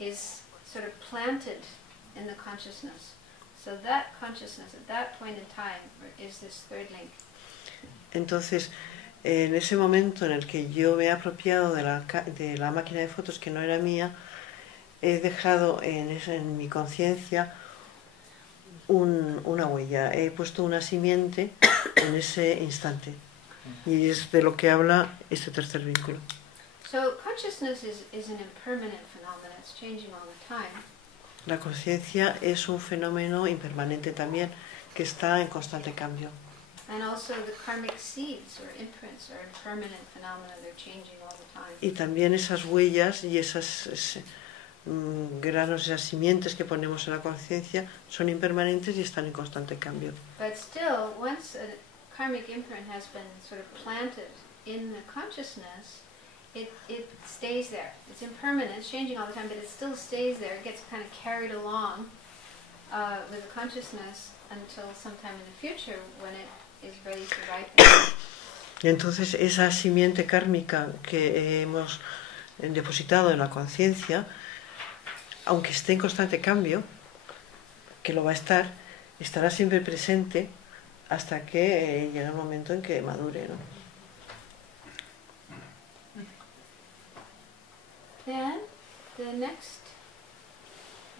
is sort of planted in the consciousness. So that consciousness at that point in time is this third link. Entonces, en ese momento en el que yo me he apropiado de la máquina de fotos que no era mía, he dejado en mi conciencia una huella, he puesto una simiente en ese instante. Y es de lo que habla este tercer vínculo. So consciousness is an impermanent phenomenon. It's changing all the time. La conciencia es un fenómeno impermanente también, que está en constante cambio. And also the karmic seeds or imprints are impermanent phenomena. They're changing all the time. Y también esas huellas y esas granos, esas simientes que ponemos en la conciencia son impermanentes y están en constante cambio. But still, once a karmic imprint has been sort of planted in the consciousness, it stays there. It's impermanent, it's changing all the time, but it still stays there. It gets kind of carried along with the consciousness until sometime in the future when it is ready to ripen. Y entonces esa simiente kármica que hemos depositado en la conciencia, aunque esté en constante cambio, que lo va a estar, estará siempre presente hasta que llegue el momento en que madure, ¿no? Then the next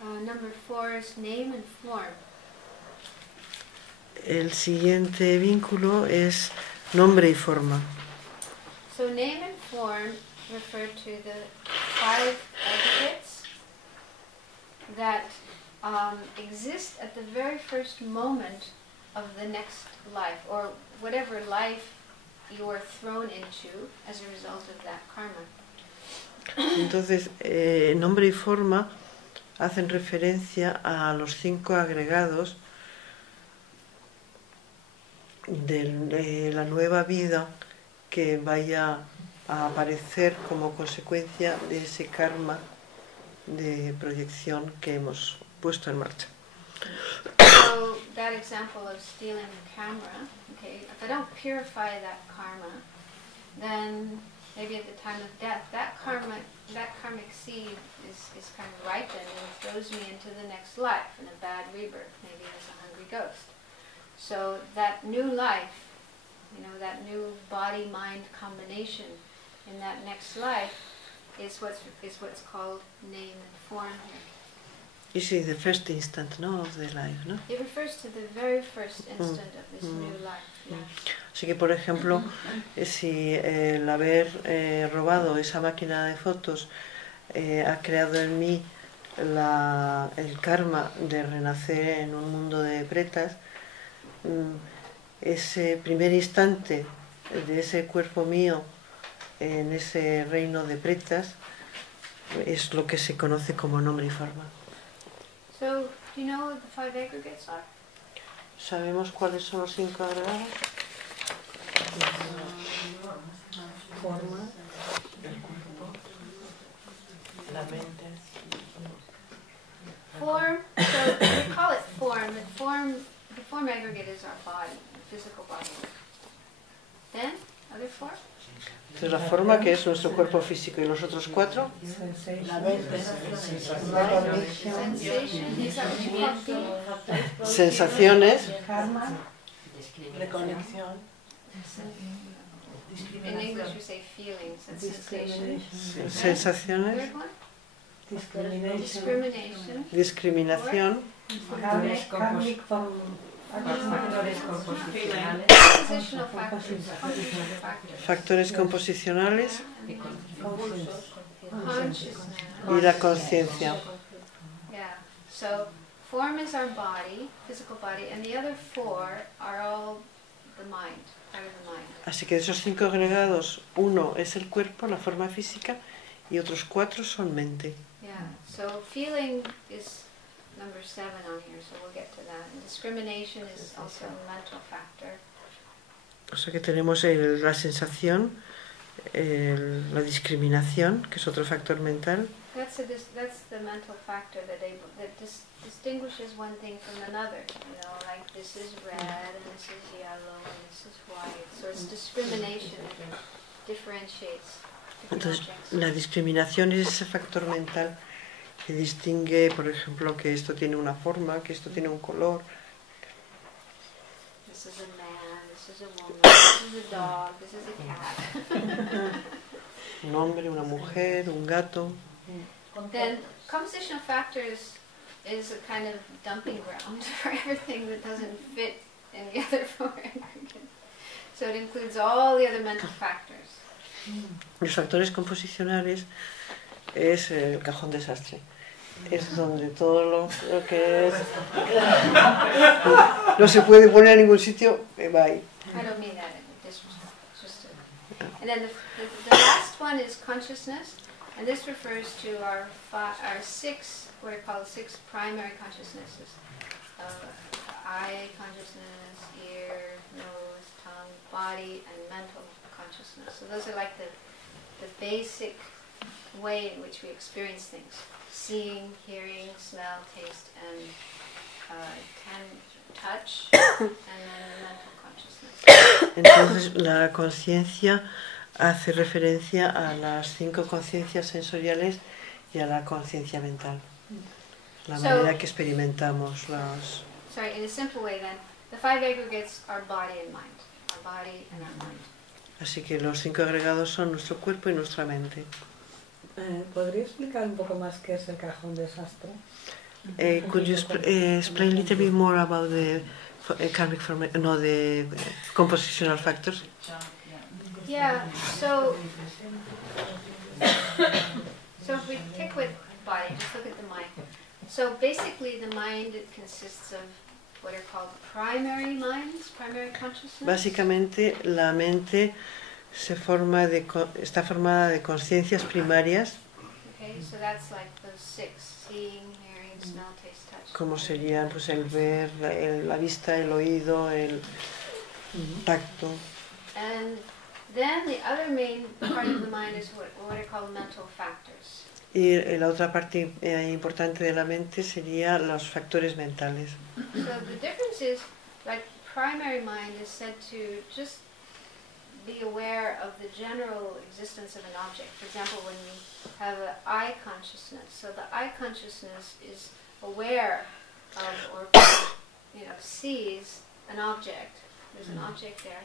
number 4 is name and form. El siguiente vínculo es nombre y forma. So name and form refer to the 5 aggregates that exist at the very first moment of the next life, or whatever life you are thrown into as a result of that karma. Entonces, nombre y forma hacen referencia a los 5 agregados de la nueva vida que vaya a aparecer como consecuencia de ese karma de proyección que hemos puesto en marcha. So that example of stealing the camera, okay, if I don't purify that karma, then maybe at the time of death, that karmic seed is kind of ripened and throws me into the next life in a bad rebirth, maybe as a hungry ghost. So that new life, that new body-mind combination in that next life is what's called name and form here. You see the first instant, no, of the life, ¿no? It refers to the very first instant of this new life. Yeah. Así que, por ejemplo, si el haber robado esa máquina de fotos ha creado en mí el karma de renacer en un mundo de pretas, ese primer instante de ese cuerpo mío en ese reino de pretas es lo que se conoce como nombre y forma. So, do you know what the 5 aggregates are? ¿Sabemos cuáles son los 5 agregados? Forma, el cuerpo, la mente. Form, so we call it form. The form aggregate is our body, the physical body. Then, other 4? Entonces, la forma, que es nuestro cuerpo físico, y los otros 4, La mente. Sensation, is that what you call feeling? sensaciones, Reconexión. In English we say feelings, that's sensation. sensaciones, Third one? Discrimination. discriminación, Positional factors. factores composicionales Consciousness. y la conciencia. Yeah. So form is our body, physical body, and the other 4 are all the mind, part of the mind. Así que de esos 5 agregados, uno es el cuerpo, la forma física, y otros 4 son mente. Yeah. So feeling is number 7 on here, so we'll get to that. And discrimination is also a mental factor. O sea que tenemos la sensación, la discriminación, que es otro factor mental. That's the mental factor that distinguishes one thing from another. Like this is red and this is yellow and this is white. So it's discrimination that differentiates different Entonces, objects. la discriminación es ese factor mental que distingue, por ejemplo, que esto tiene una forma, que esto tiene un color. This is a man, this is a woman, this is a dog, this is a cat. Un hombre, una mujer, un gato. Then compositional factors is a kind of dumping ground for everything that doesn't fit in the other 4 aggregates. So it includes all the other mental factors. Los factores composicionales es el cajón desastre. Es donde todo lo que es no se puede poner en ningún sitio, va ahí. I don't mean that in disrespect. It's just and then the last one is consciousness, and this refers to our 6, what are called 6 primary consciousnesses: eye consciousness, ear, nose, tongue, body, and mental consciousness. So those are like the basic way in which we experience things: seeing, hearing, smell, taste, and touch, and then mental consciousness. Entonces la conciencia hace referencia a las 5 conciencias sensoriales y a la conciencia mental. La manera que experimentamos las... Sorry, in a simple way then, the 5 aggregates are body and mind. Our body and our mind. Así que los 5 agregados son nuestro cuerpo y nuestra mente. ¿Podría explicar un poco más qué es el cajón desastre? Could you explain a little bit more about the karmic no, de compositional factors. Yeah, so if we take with body, just look at the mind. So basically the mind consists of what are called primary minds, primary consciousness. Básicamente la mente está formada de conciencias primarias, Okay, so that's like those six: seeing, hearing, smell, taste, touch. como serían pues el ver, la vista, el oído, el tacto. And then the other main part of the mind is what are called mental factors. Y la otra parte importante de la mente sería los factores mentales. So the difference is, like, primary mind is said to just be aware of the general existence of an object. For example, when we have an eye consciousness, so the eye consciousness is aware of, or sees an object. There's an object there.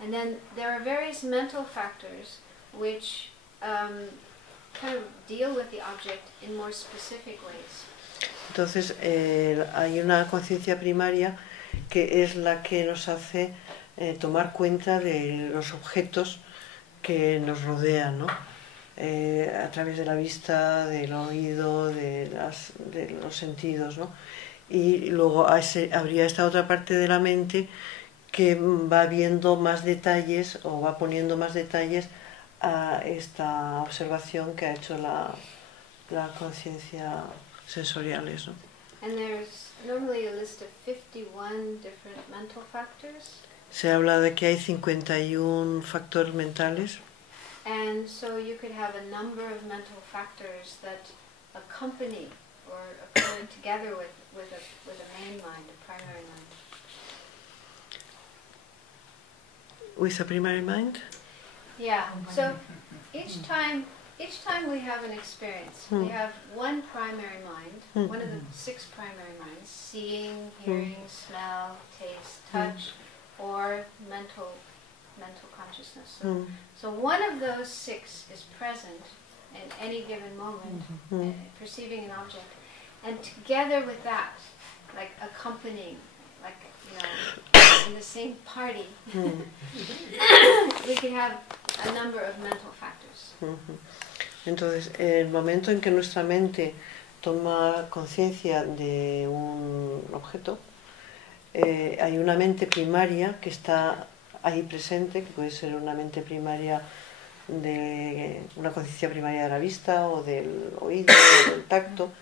And then there are various mental factors which kind of deal with the object in more specific ways. Entonces hay una conciencia primaria que es la que nos hace tomar cuenta de los objetos que nos rodean, ¿no? A través de la vista, del oído, de los sentidos, ¿no? Y luego habría esta otra parte de la mente que va viendo más detalles o va poniendo más detalles a esta observación que ha hecho la conciencia sensoriales, ¿no? And there's normally a list of 51 different mental factors. Se habla de que hay 51 factores mentales. And so you could have a number of mental factors that accompany or occur together with a main mind, a primary mind. With a primary mind? Yeah. So each time we have an experience, we have one primary mind, one of the six primary minds: seeing, hearing, smell, taste, touch, or mental consciousness. So one of those six is present in any given moment, perceiving an object, and together with that, like accompanying, like, in the same party, we can have a number of mental factors. Entonces, el momento en que nuestra mente toma conciencia de un objeto, hay una mente primaria que está ahí presente, que puede ser una mente primaria de una conciencia primaria de la vista o del oído o del tacto,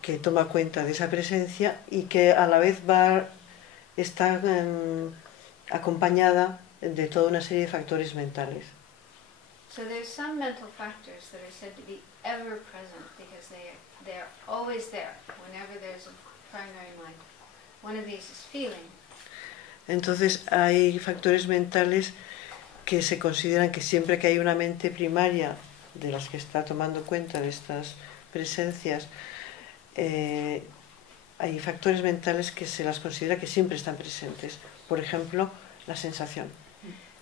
que toma cuenta de esa presencia y que a la vez está acompañada de toda una serie de factores mentales. So there's some mental factors that are said to be ever present because they are always there whenever there's a primary mind. One of these is feeling. Entonces hay factores mentales que se consideran que siempre que hay una mente primaria de las que está tomando cuenta de estas presencias, hay factores mentales que se las considera que siempre están presentes. Por ejemplo, la sensación.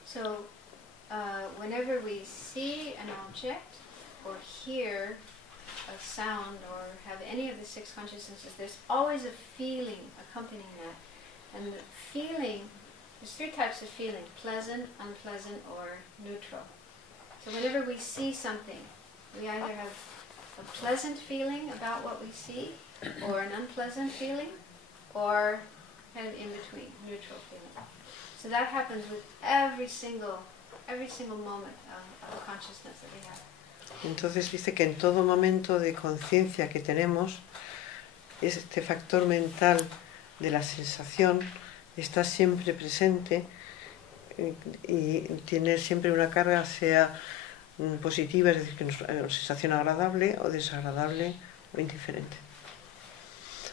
So whenever we see an object or hear a sound or have any of the six consciousnesses, there's always a feeling accompanying that. And the feeling, there's three types of feeling: pleasant, unpleasant, or neutral. So whenever we see something, we either have a pleasant feeling about what we see, or an unpleasant feeling, or kind of in between, neutral feeling. So that happens with every single moment of consciousness that we have. Entonces dice que en todo momento de conciencia que tenemos, este factor mental de la sensación está siempre presente y tiene siempre una carga, sea positiva, es decir, que una sensación agradable o desagradable o indiferente.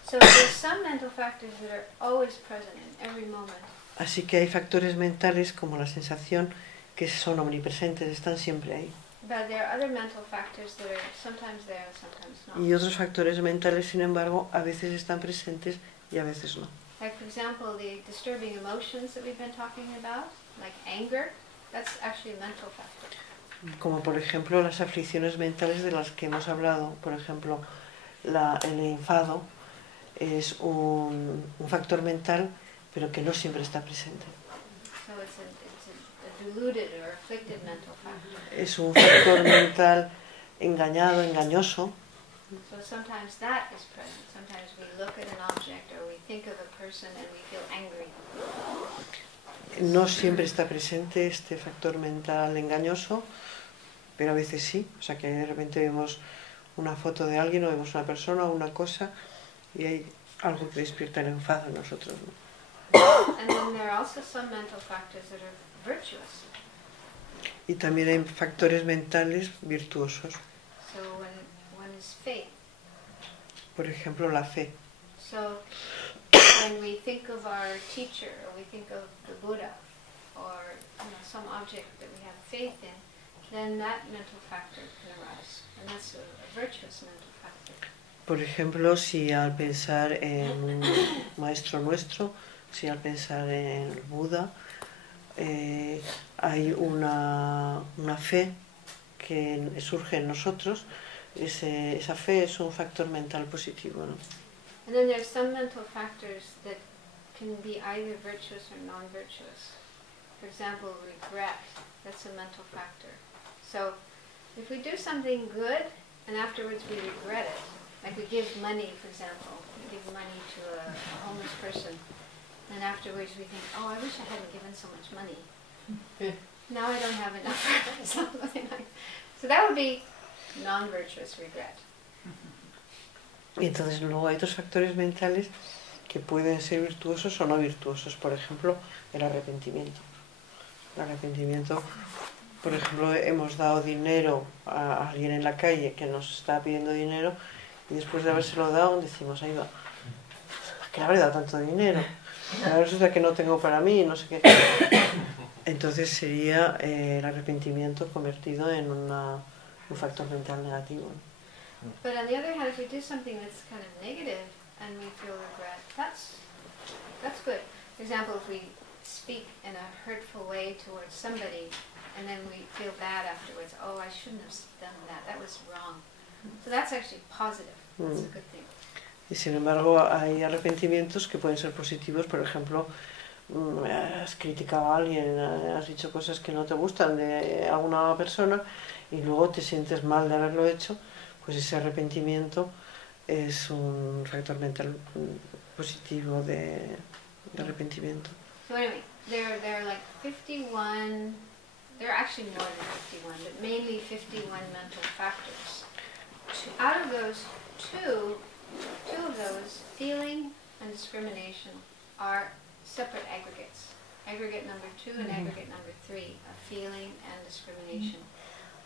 So there's some mental factors that are always present in every moment. Así que hay factores mentales como la sensación que son omnipresentes, están siempre ahí. But there are other mental factors that are sometimes there and sometimes not. Y otros factores mentales, sin embargo, a veces están presentes y a veces no. Like, for example, the disturbing emotions that we've been talking about, like anger, that's actually a mental factor. Como por ejemplo las aflicciones mentales de las que hemos hablado. Por ejemplo, el enfado es un factor mental pero que no siempre está presente. So it's a deluded or afflicted mental factor. Es un factor mental engañado, engañoso. So sometimes that is present. Sometimes we look at an object or we think of a person and we feel angry. No siempre está presente este factor mental engañoso, pero a veces sí. O sea que de repente vemos una foto de alguien o vemos una persona o una cosa y hay algo que despierta el enfado en nosotros, ¿no? And then there are also some mental factors that are virtuous. Y también hay factores mentales virtuosos. So one is faith. Por ejemplo, la fe. So when we think of our teacher or we think of the Buddha or some object that we have faith in, then that mental factor can arise. And that's a virtuous mental factor. Por ejemplo, si al pensar en un maestro nuestro, si al pensar en el Buda, hay una fe que surge en nosotros, esa fe es un factor mental positivo, ¿no? And then there's some mental factors that can be either virtuous or non-virtuous. For example, regret, that's a mental factor. So if we do something good and afterwards we regret it, like we give money, for example, we give money to a homeless person, and afterwards we think, oh, I wish I hadn't given so much money. Now I don't have enough. Something like that. So that would be non-virtuous regret. Y entonces luego hay otros factores mentales que pueden ser virtuosos o no virtuosos. Por ejemplo, el arrepentimiento. El arrepentimiento, por ejemplo, hemos dado dinero a alguien en la calle que nos está pidiendo dinero y después de habérselo dado decimos, ahí va, que le habré dado tanto dinero. Ahora resulta que no tengo para mí, no sé qué. Entonces sería el arrepentimiento convertido en un factor mental negativo. But on the other hand, if we do something that's kind of negative and we feel regret, that's good. For example, if we speak in a hurtful way towards somebody and then we feel bad afterwards, oh, I shouldn't have done that, that was wrong. So that's actually positive, that's a good thing. Y sin embargo hay arrepentimientos que pueden ser positivos. Por ejemplo, has criticado a alguien, has dicho cosas que no te gustan de alguna persona y luego te sientes mal de haberlo hecho, pues ese arrepentimiento es un factor mental positivo de arrepentimiento. So anyway, there are like 51, there are actually more than 51, but mainly 51 mental factors. Out of those, two of those, feeling and discrimination, are separate aggregates. Aggregate number 2 and aggregate number 3, of feeling and discrimination.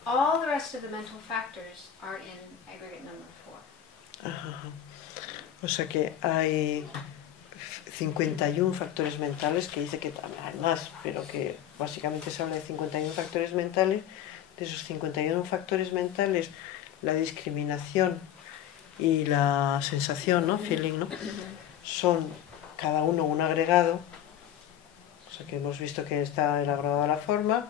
All the rest of the mental factors are in aggregate number 4. Ajá. O sea que hay 51 factores mentales, que dice que hay más, pero que básicamente se habla de 51 factores mentales. De esos 51 factores mentales, la discriminación y la sensación, ¿no? Feeling, ¿no? Son cada uno un agregado. O sea que hemos visto que está el agregado de la forma,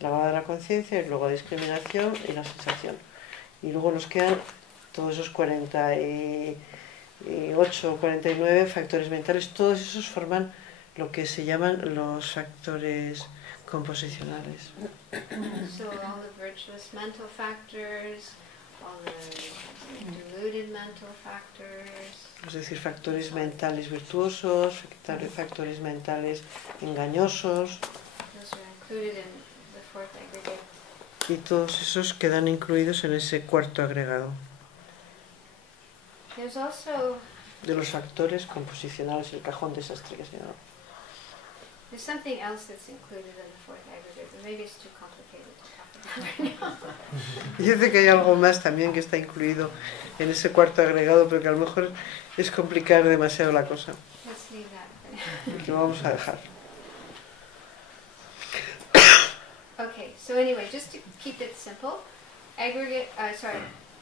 el agregado de la conciencia, y luego la discriminación y la sensación. Y luego nos quedan todos esos 48, 49 factores mentales. Todos esos forman lo que se llaman los factores composicionales. So all the virtuous mental factors, all the deluded mental factors. Es decir, factores mentales virtuosos, factores mentales engañosos. Those are included in the 4th aggregate. Y todos esos quedan incluidos en ese cuarto agregado. There's also De los factores composicionales, el cajón desastre que se llama. there's something else that's included in the 4th aggregate, but maybe it's too complicated to talk about right now. Dice que hay algo más también que está incluido en ese cuarto agregado, pero que a lo mejor es complicar demasiado la cosa. Let's leave that for now. Que lo vamos a dejar. Okay, so anyway, just to keep it simple,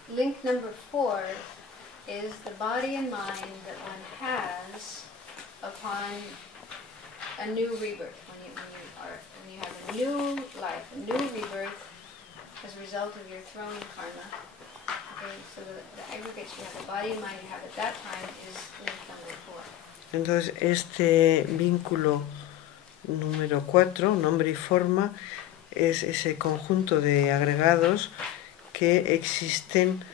link number 4 is the body and mind that one has upon a new rebirth. When you have a new life, a new rebirth as a result of your throne karma. Okay, so the aggregates you have, the body and mind you have at that time is link number 4. Entonces, este vínculo número 4, nombre y forma, es ese conjunto de agregados que existen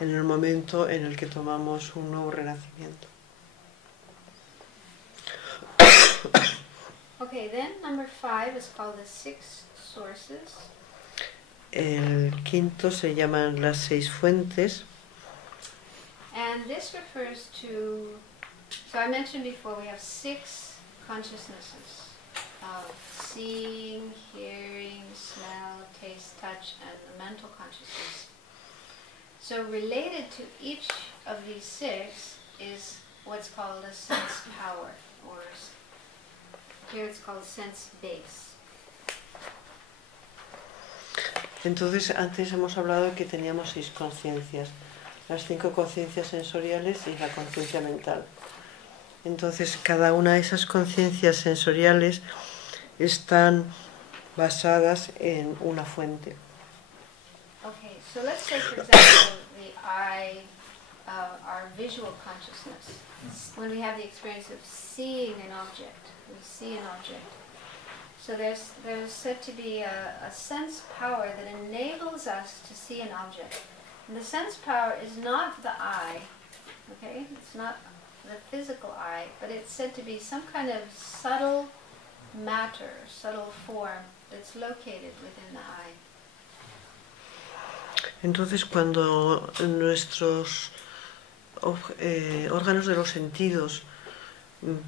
en el momento en el que tomamos un nuevo renacimiento. Okay, then number 5 is called the 6 sources. El quinto se llaman las 6 fuentes. And this refers to, so I mentioned before we have 6 consciousnesses of seeing, hearing, smell, taste, touch, and the mental consciousness. So related to each of these 6 is what's called a sense power, or here it's called sense base. Entonces, antes hemos hablado que teníamos 6 conciencias, las 5 conciencias sensoriales y la conciencia mental. Entonces, cada una de esas conciencias sensoriales están basadas en una fuente. Okay, so let's say, for example, the eye, our visual consciousness. When we have the experience of seeing an object, we see an object. So there's said to be a sense power that enables us to see an object. And the sense power is not the eye, okay? It's not the physical eye, but it's said to be some kind of subtle matter, subtle form that's located within the eye. Entonces, cuando nuestros órganos de los sentidos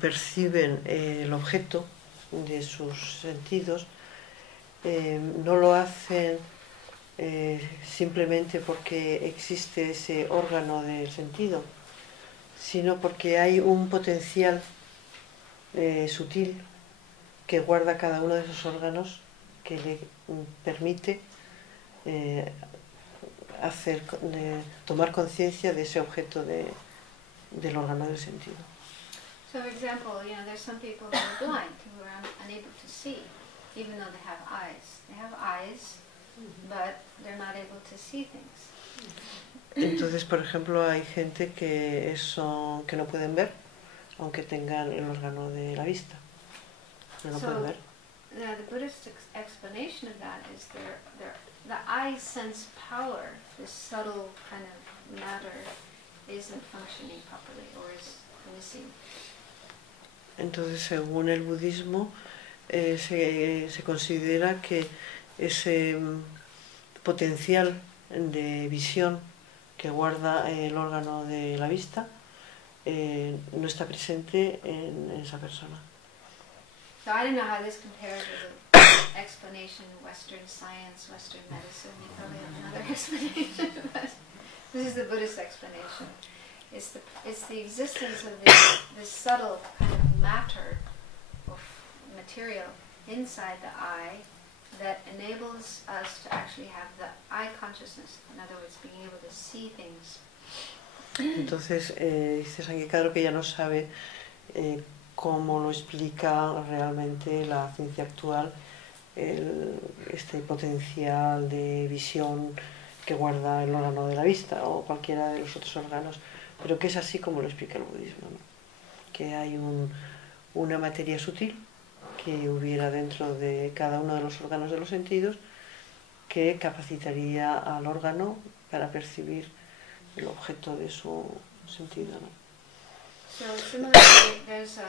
perciben el objeto de sus sentidos, no lo hacen simplemente porque existe ese órgano del sentido, sino porque hay un potencial sutil que guarda cada uno de esos órganos, que le permite tomar conciencia de ese objeto del órgano del sentido. So, for example, there's some people who are blind, who are unable to see, even though they have eyes. They have eyes, but they're not able to see things. Entonces, por ejemplo, hay gente que no pueden ver, aunque tengan el órgano de la vista. Pero no pueden ver. The Buddhist explanation of that is the eye sense power, this subtle kind of matter, isn't functioning properly or is missing. Entonces, según el budismo, se considera que ese potencial de visión que guarda el órgano de la vista no está presente en esa persona. So I don't know how this compares with the explanation in Western science, Western medicine. You probably have another explanation, but this is the Buddhist explanation. It's the existence of this subtle kind of matter or material inside the eye that enables us to actually have the eye consciousness. In other words, being able to see things. Entonces, dice Sanghikaro que ya no sabe cómo lo explica realmente la ciencia actual, este potencial de visión que guarda el órgano de la vista o cualquiera de los otros órganos, pero que es así como lo explica el budismo, ¿no? Que hay una materia sutil que hubiera dentro de cada uno de los órganos de los sentidos que capacitaría al órgano para percibir el objeto de su sentido, ¿no? So similarly, there's an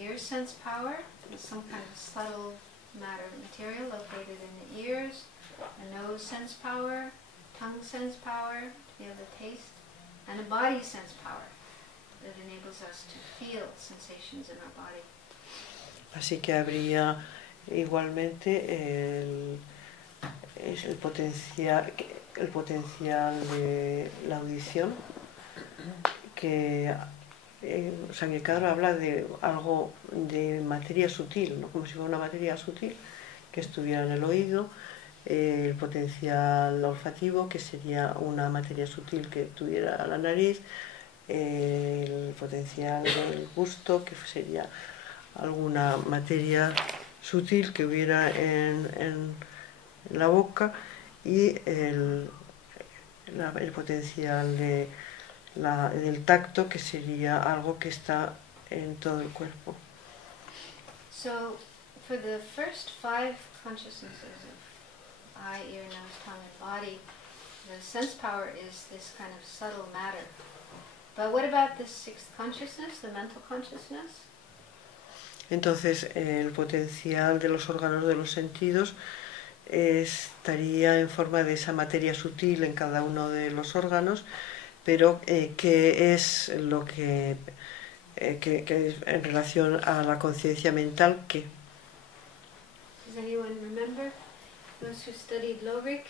ear sense power, some kind of subtle matter material located in the ears, a nose sense power, tongue sense power to be able to taste, and a body sense power that enables us to feel sensations in our body. Así que habría igualmente el potencial de la audición, que Sanghikaro habla de algo de materia sutil, ¿no? Como si fuera una materia sutil que estuviera en el oído, el potencial olfativo, que sería una materia sutil que tuviera la nariz, el potencial del gusto, que sería alguna materia sutil que hubiera en la boca, y el potencial del tacto, que sería algo que está en todo el cuerpo. So, for the first 5 consciousnesses of eye, ear, nose, tongue, and body, the sense power is this kind of subtle matter. But what about the 6th consciousness, the mental consciousness? Entonces, el potencial de los órganos de los sentidos estaría en forma de esa materia sutil en cada uno de los órganos, pero ¿qué es lo que en relación a la conciencia mental? ¿Qué? Does anyone remember? Those who studied Lorik?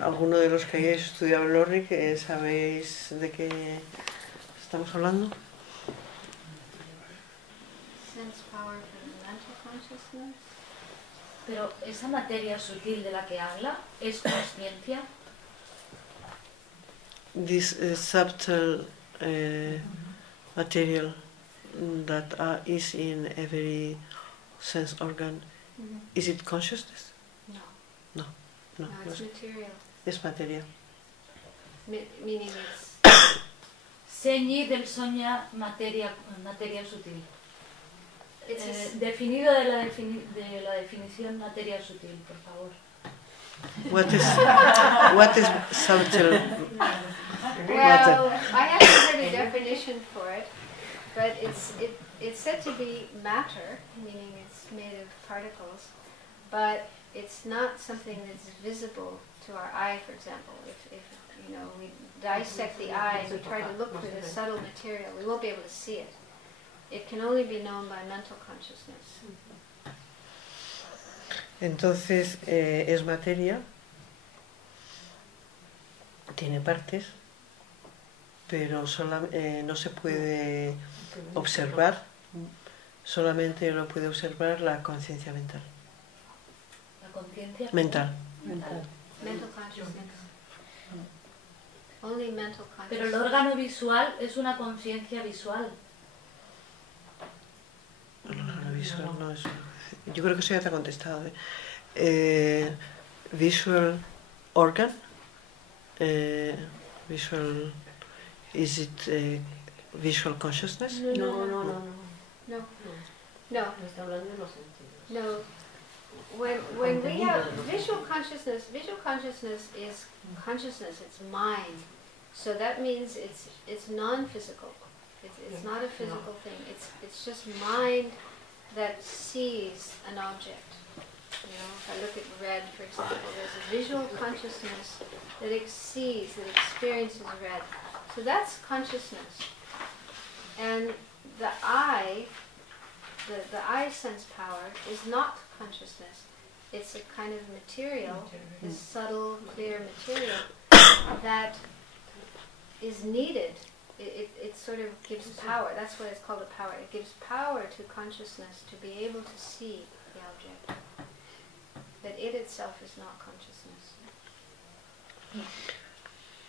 ¿Alguno de los que hayáis estudiado Lorik sabéis de qué estamos hablando? Sense power for the mental consciousness? Pero esa materia sutil de la que habla es consciencia. This subtle material that is in every sense organ, is it consciousness? No. No, No, no it's material. es materia. Meaning it's... Segni del soña materia sutil. It's a, Definido de la definición materia sutil, por favor. What is subtle? well, I haven't heard a definition for it, but it's said to be matter, meaning it's made of particles, but it's not something that's visible to our eye, for example. If you know, we dissect the eye and we try to look for the subtle material, we won't be able to see it. It can only be known by mental consciousness. Entonces es materia, tiene partes, pero no se puede observar, solamente lo puede observar la conciencia mental. La conciencia Mental. Mental consciousness. Only mental consciousness. Pero el órgano visual es una conciencia visual. La visual no es. Yo creo que eso ya te ha contestado. Visual organ. Visual. Is it visual consciousness? No. No está hablando de los sentidos. No. When we have visual consciousness is consciousness, it's mind. So that means it's non-physical. It's not a physical thing. It's just mind that sees an object. You know, if I look at red, for example, there's a visual consciousness that sees, that experiences red. So that's consciousness. And the eye, the eye sense power is not consciousness. It's a kind of material, this subtle, clear material that is needed. It sort of gives power. That's why it's called a power. It gives power to consciousness to be able to see the object. But it itself is not consciousness.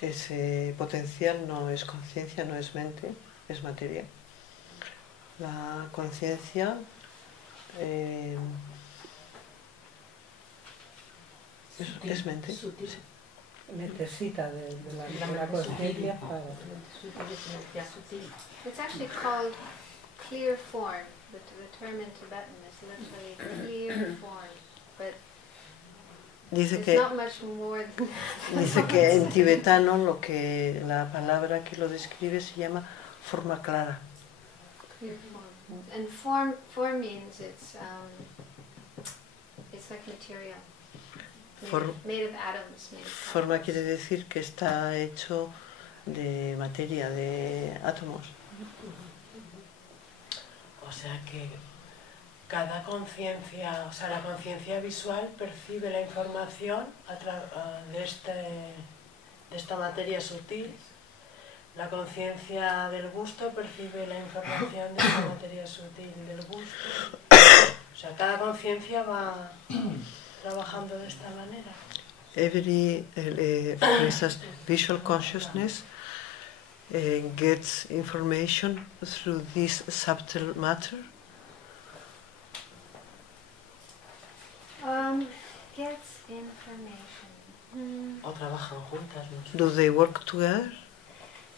Ese potencial no es conciencia, no es mente, es materia. La conciencia es mente. Sutil. Necesita de la conciencia para... It's actually called clear form. The term in Tibetan is literally clear form. But Dice there's que, not much more than that. dice que en tibetano la palabra que lo describe se llama forma clara. Clear form. And form means it's like material. Made of atoms. Made of Forma particles. quiere decir que está hecho de materia, de átomos. O sea que cada conciencia, o sea, la conciencia visual percibe la información de esta materia sutil. La conciencia del gusto percibe la información de esta materia sutil del gusto. O sea, cada conciencia va trabajando de esta manera. For instance, visual consciousness gets information through this subtle matter. Gets information. O trabajan juntas, ¿no? Do they work together?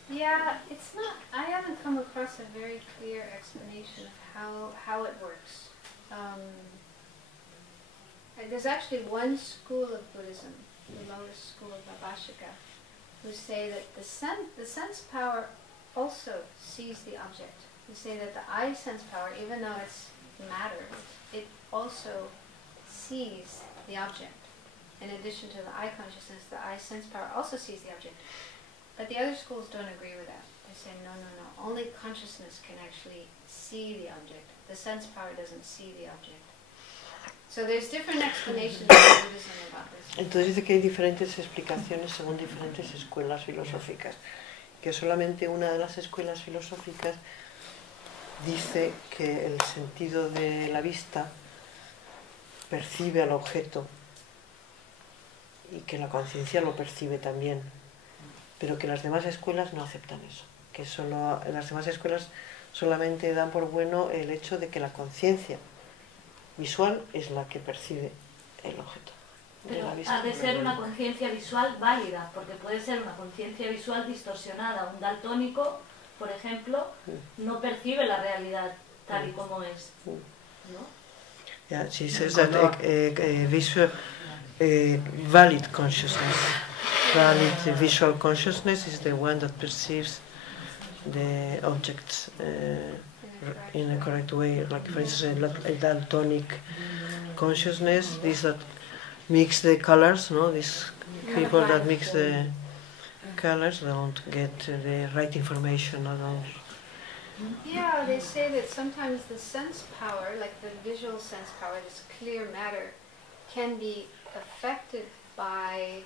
Yeah, it's not. I haven't come across a very clear explanation of how it works. There's actually one school of Buddhism, the Lotus School of Abhashika, who say that the sense power also sees the object. Who say that the eye sense power, even though it's matter, it also sees the object. In addition to the eye consciousness, the eye sense power also sees the object. But the other schools don't agree with that. They say, no, only consciousness can actually see the object. The sense power doesn't see the object. So there's different explanations in Buddhism about this. Entonces dice que hay diferentes explicaciones según diferentes escuelas filosóficas. Que solamente una de las escuelas filosóficas dice que el sentido de la vista percibe al objeto y que la conciencia lo percibe también, pero que las demás escuelas no aceptan eso, que solo las demás escuelas solamente dan por bueno el hecho de que la conciencia visual es la que percibe el objeto de Pero la vista. ha de ser una conciencia visual válida, porque puede ser una conciencia visual distorsionada. Un daltónico, por ejemplo, no percibe la realidad tal y como es, ¿no? Yeah, she says that visual, valid consciousness, valid visual consciousness is the one that perceives the objects in a correct way. Like for instance, a daltonic consciousness, this that mix the colors, no? These people that mix the colors don't get the right information at all. Yeah, they say that sometimes the sense power, like the visual sense power, this clear matter, can be affected by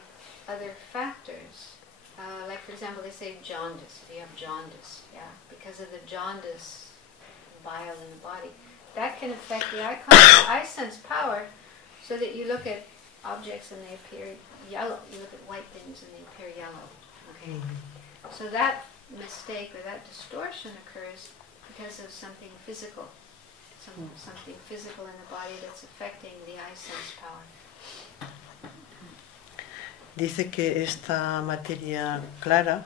other factors. Like for example, they say jaundice. If you have jaundice, yeah, because of the jaundice bile in the body, that can affect the eye sense power, so that you look at objects and they appear yellow. You look at white things and they appear yellow. Okay, so that mistake or that distortion occurs because of something physical, something physical in the body that's affecting the eye sense power. Dice que esta materia clara,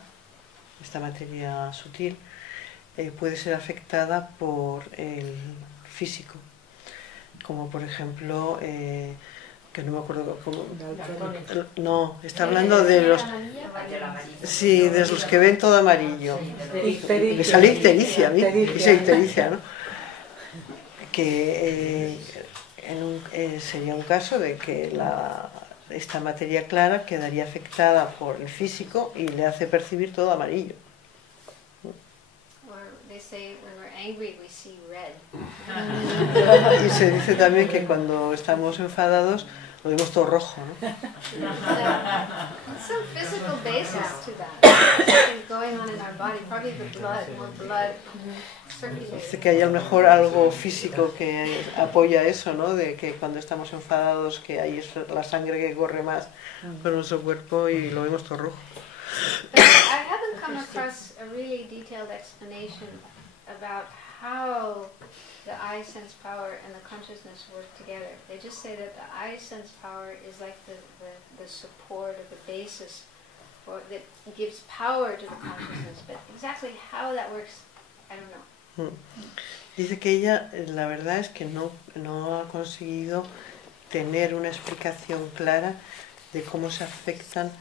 esta materia sutil, puede ser afectada por el físico, como por ejemplo, que no me acuerdo cómo, no, está hablando de los, sí, de los que ven todo amarillo, le sale ictericia a mí, esa ictericia, ¿no? Que sería un caso de que esta materia clara quedaría afectada por el físico y le hace percibir todo amarillo. They say when we're angry we see red. Y se dice también que cuando estamos enfadados lo vemos todo rojo, ¿no? There's some physical basis to that. Something going on in our body, probably the blood, more blood circulating. Dice que hay a lo mejor algo físico que apoya eso, ¿no? De que cuando estamos enfadados que hay la sangre que corre más por nuestro cuerpo y lo vemos todo rojo. But I haven't come across a really detailed explanation about how the eye sense power and the consciousness work together. They just say that the eye sense power is like the support or the basis that gives power to the consciousness, but exactly how that works, I don't know. Dice que ella, la verdad es que no ha conseguido tener una explicación clara de cómo se afectan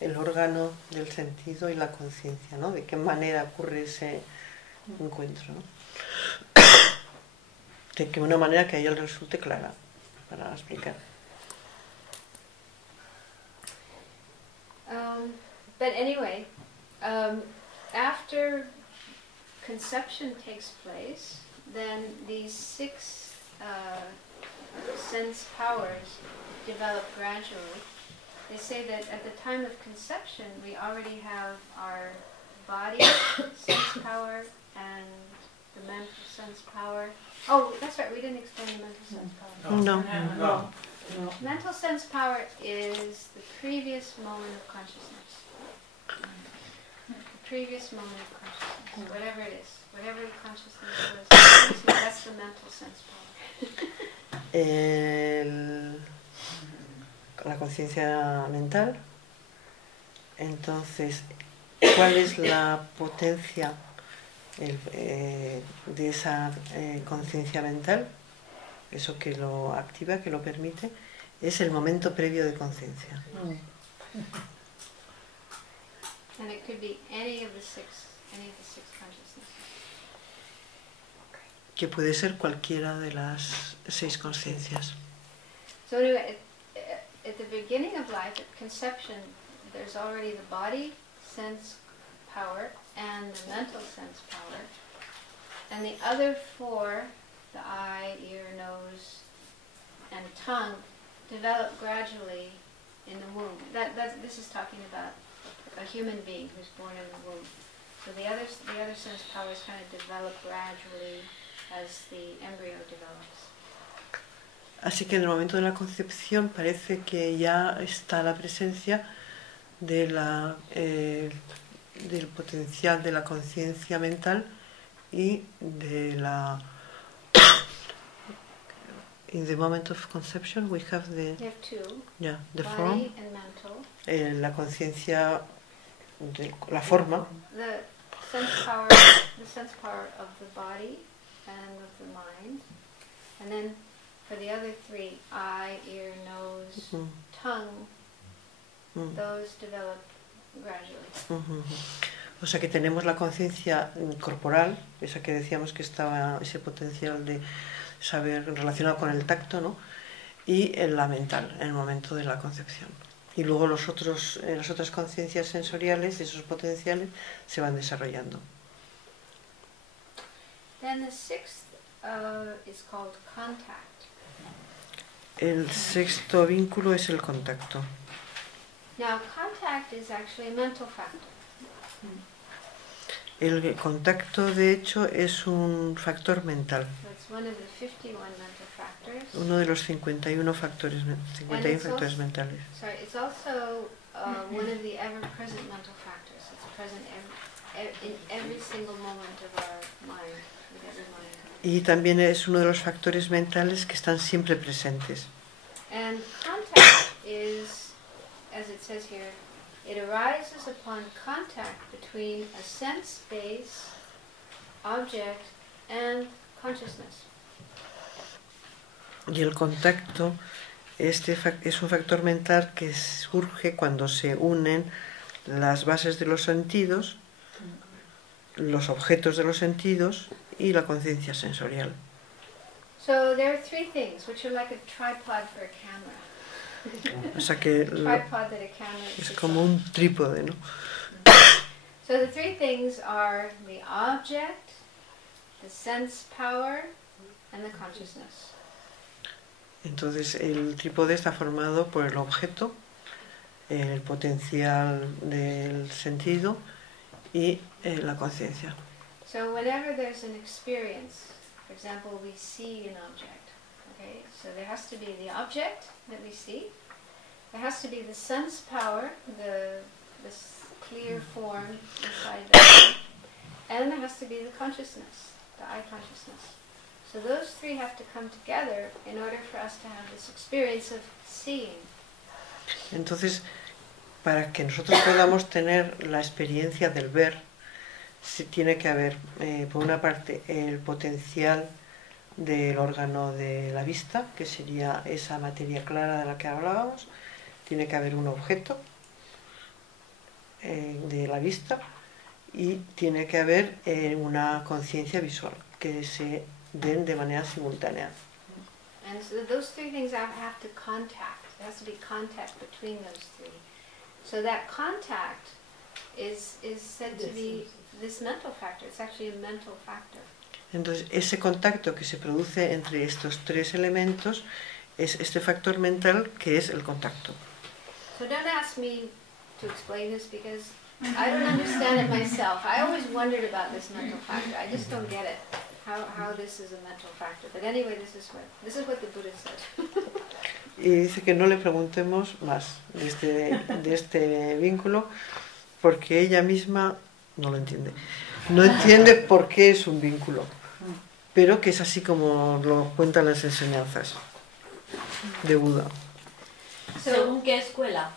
el órgano del sentido y la conciencia, ¿no? De qué manera ocurre ese encuentro, ¿no? De que una manera que a ella le resulte clara para explicar. But anyway, after conception takes place, then these 6 sense powers develop gradually. They say that at the time of conception, we already have our body sense power and the mental sense power. Oh, that's right, we didn't explain the mental sense power. No. Mental sense power is the previous moment of consciousness. The previous moment of consciousness, whatever it is, whatever the consciousness was, that's the mental sense power. La conciencia mental, entonces cuál es la potencia de esa conciencia mental, eso que lo activa, que lo permite, es el momento previo de conciencia. And it could be any of the six consciousnesses. Que puede ser cualquiera de las 6 conciencias. So anyway, at the beginning of life, at conception, there's already the body, sense, power, and the mental sense power. And the other 4, the eye, ear, nose, and tongue, develop gradually in the womb. This is talking about a human being who's born in the womb. So the other sense powers kind of develop gradually as the embryo develops. Así que en el momento de la concepción parece que ya está la presencia de del potencial de la conciencia mental y de la... In the moment of conception we have the... You have 2, the body form, and mental. la conciencia, la forma, The sense power of the body and of the mind. And then for the other 3, eye, ear, nose, tongue, those develop gradually. O sea que tenemos la conciencia corporal, esa que decíamos que estaba, ese potencial de saber relacionado con el tacto, ¿no? Y en la mental, en el momento de la concepción. Y luego las otras conciencias sensoriales, esos potenciales, se van desarrollando. Then the 6th is called contact. El 6.º vínculo es el contacto. Now contact is actually a mental factor. El contacto, de hecho, es un factor mental. So it's one of the 51 mental factors. Uno de los 51 factores mentales. Sorry, it's also one of the ever-present mental factors. It's present in every single moment of our mind, with every mind. Y también es uno de los factores mentales que están siempre presentes. And contact is, as it says here, it arises upon contact between a sense-based object and consciousness. Y el contacto es un factor mental que surge cuando se unen las bases de los sentidos, los objetos de los sentidos y la conciencia sensorial. So there are 3 things which are like a tripod for a camera. O sea que Tripod that a camera es sits como on. un trípode, ¿no? So the 3 things are the object, the sense power, and the consciousness. Entonces el trípode está formado por el objeto, el potencial del sentido y la conciencia. So whenever there's an experience, for example, we see an object, okay? So there has to be the object that we see, there has to be the sense power, this clear form inside the eye, and there has to be the consciousness, the eye consciousness. So those 3 have to come together in order for us to have this experience of seeing. Entonces, para que nosotros podamos tener la experiencia del ver, sí tiene que haber, por una parte, el potencial del órgano de la vista, que sería esa materia clara de la que hablábamos. Tiene que haber un objeto de la vista y tiene que haber una conciencia visual, que se den de manera simultánea. And so those 3 things have to contact. There has to be contact between those 3. So that contact is said to be this mental factor. It's actually a mental factor. Entonces, ese contacto que se produce entre estos 3 elementos es este factor mental que es el contacto. So don't ask me to explain this because I don't understand it myself. I always wondered about this mental factor. I just don't get it. How this is a mental factor. But anyway, this is what the Buddha said. Y dice que no le preguntemos más de este vínculo porque ella misma no lo entiende. No entiende por qué es un vínculo, pero que es así como lo cuentan las enseñanzas de Buda. ¿Según qué escuela?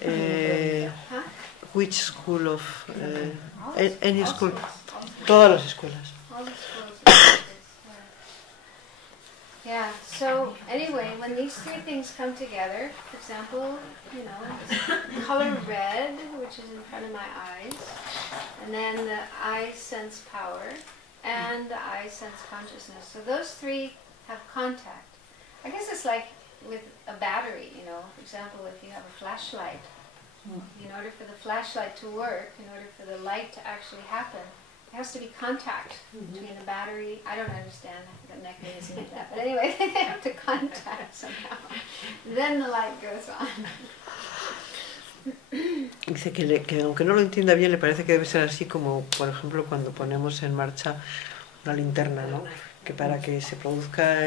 Huh? which school of All any all school, schools, all schools. todas las escuelas. All the schools of practice, yeah. So anyway, when these three things come together, for example, this color red, which is in front of my eyes, and then the I sense power, and the I sense consciousness. So those three have contact. I guess it's like with a battery, for example, if you have a flashlight, in order for the flashlight to work, in order for the light to actually happen, there has to be contact between the battery. I don't understand the mechanism of that, but anyway, they have to contact somehow. Then the light goes on. Dice que aunque no lo entienda bien, le parece que debe ser así como, por ejemplo, cuando ponemos en marcha una linterna, ¿no? Que para que se produzca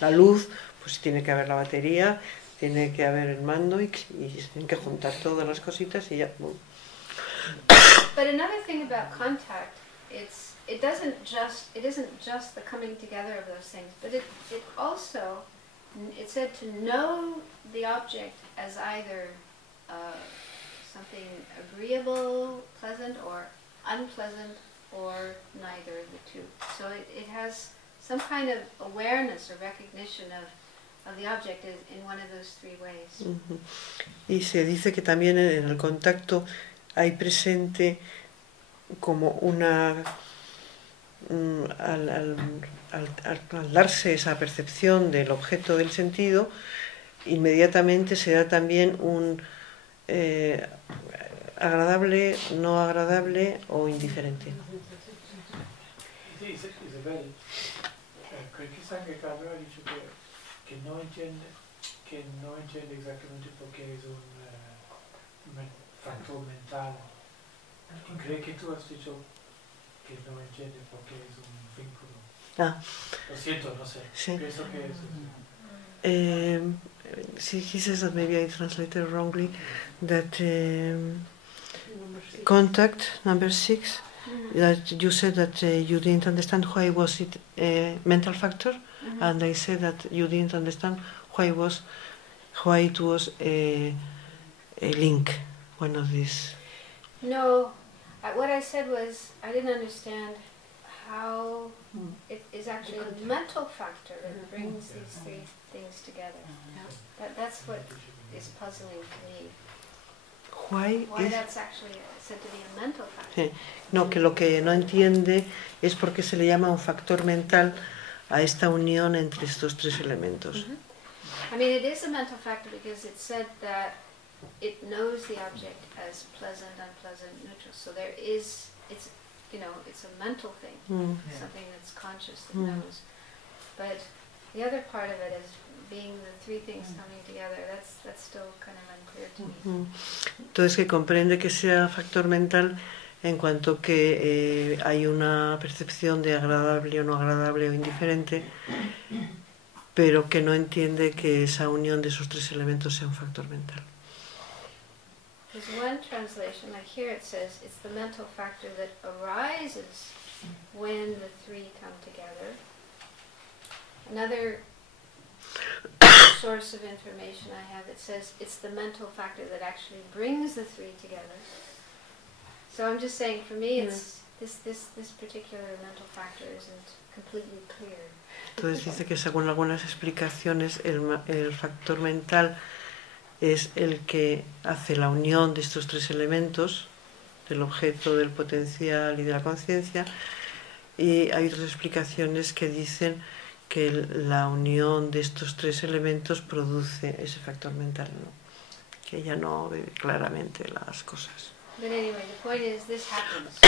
la luz, pues tiene que haber la batería, tiene que haber el mando y tienen que juntar todas las cositas y ya. But another thing about contact, it isn't just the coming together of those things, but it also, it said to know the object as either something agreeable, pleasant, or unpleasant, or neither of the two. So it has some kind of awareness or recognition of the object in one of those three ways. Y se dice que también en el contacto hay presente como una... al darse esa percepción del objeto del sentido, inmediatamente se da también un agradable, no agradable o indiferente. Sí, Isabel, creo que Sangre Cabra ha dicho que no entiende exactamente por qué es un factor mental. Y creo que tú has dicho que no entiende por qué es un vínculo. Lo siento, no sé. Sí. Pienso que es... He says that maybe I translated wrongly, that contact, number 6, that you said that you didn't understand why was it a mental factor, and I said that you didn't understand why it was a link, one of these. No, what I said was I didn't understand how it is actually a mental factor that brings these three things together. That's what is puzzling to me. Why That's actually said to be a mental factor. Sí. No, que lo que no entiende es por qué se le llama un factor mental a esta unión entre estos tres elementos. I mean, it is a mental factor because it said that it knows the object as pleasant, unpleasant, neutral. So it's a mental thing, something that's conscious that knows. But the other part of it is being the three things coming together. That's still kind of unclear to me. Entonces que comprende que sea factor mental en cuanto que hay una percepción de agradable o no agradable o indiferente, pero que no entiende que esa unión de esos tres elementos sea un factor mental. There's one translation, like here it says, it's the mental factor that arises when the three come together. Another source of information I have, it says it's the mental factor that actually brings the three together. So I'm just saying, for me, it's this particular mental factor isn't completely clear. Entonces dice que según algunas explicaciones el factor mental es el que hace la unión de estos tres elementos, del objeto, del potencial y de la conciencia, y hay otras explicaciones que dicen que la unión de estos tres elementos produce ese factor mental, ¿no? Que ella no ve claramente las cosas. But anyway, the point is, this happens.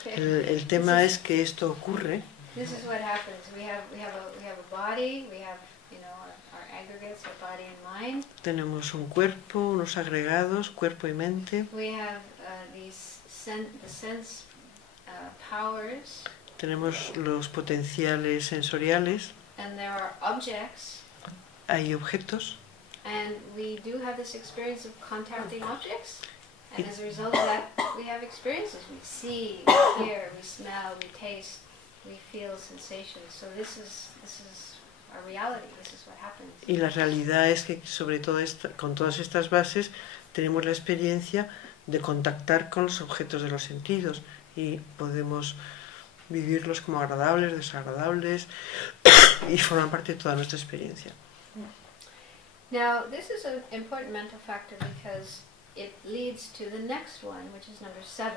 Okay. El tema es que esto ocurre. This is what happens. We have a body. We have our aggregates, our body and mind. Tenemos un cuerpo, unos agregados, cuerpo y mente. We have the sense powers. Tenemos los potenciales sensoriales. And there are objects. Hay objetos. And we do have this experience of contacting objects. And as a result of that, we have experiences. We see, we hear, we smell, we taste, we feel sensations. So this is our reality. This is what happens. Y la realidad es que sobre todo con todas estas bases tenemos la experiencia de contactar con los objetos de los sentidos y podemos vivirlos como agradables, desagradables y forman parte de toda nuestra experiencia. Now, this is an important mental factor because it leads to the next one, which is number 7.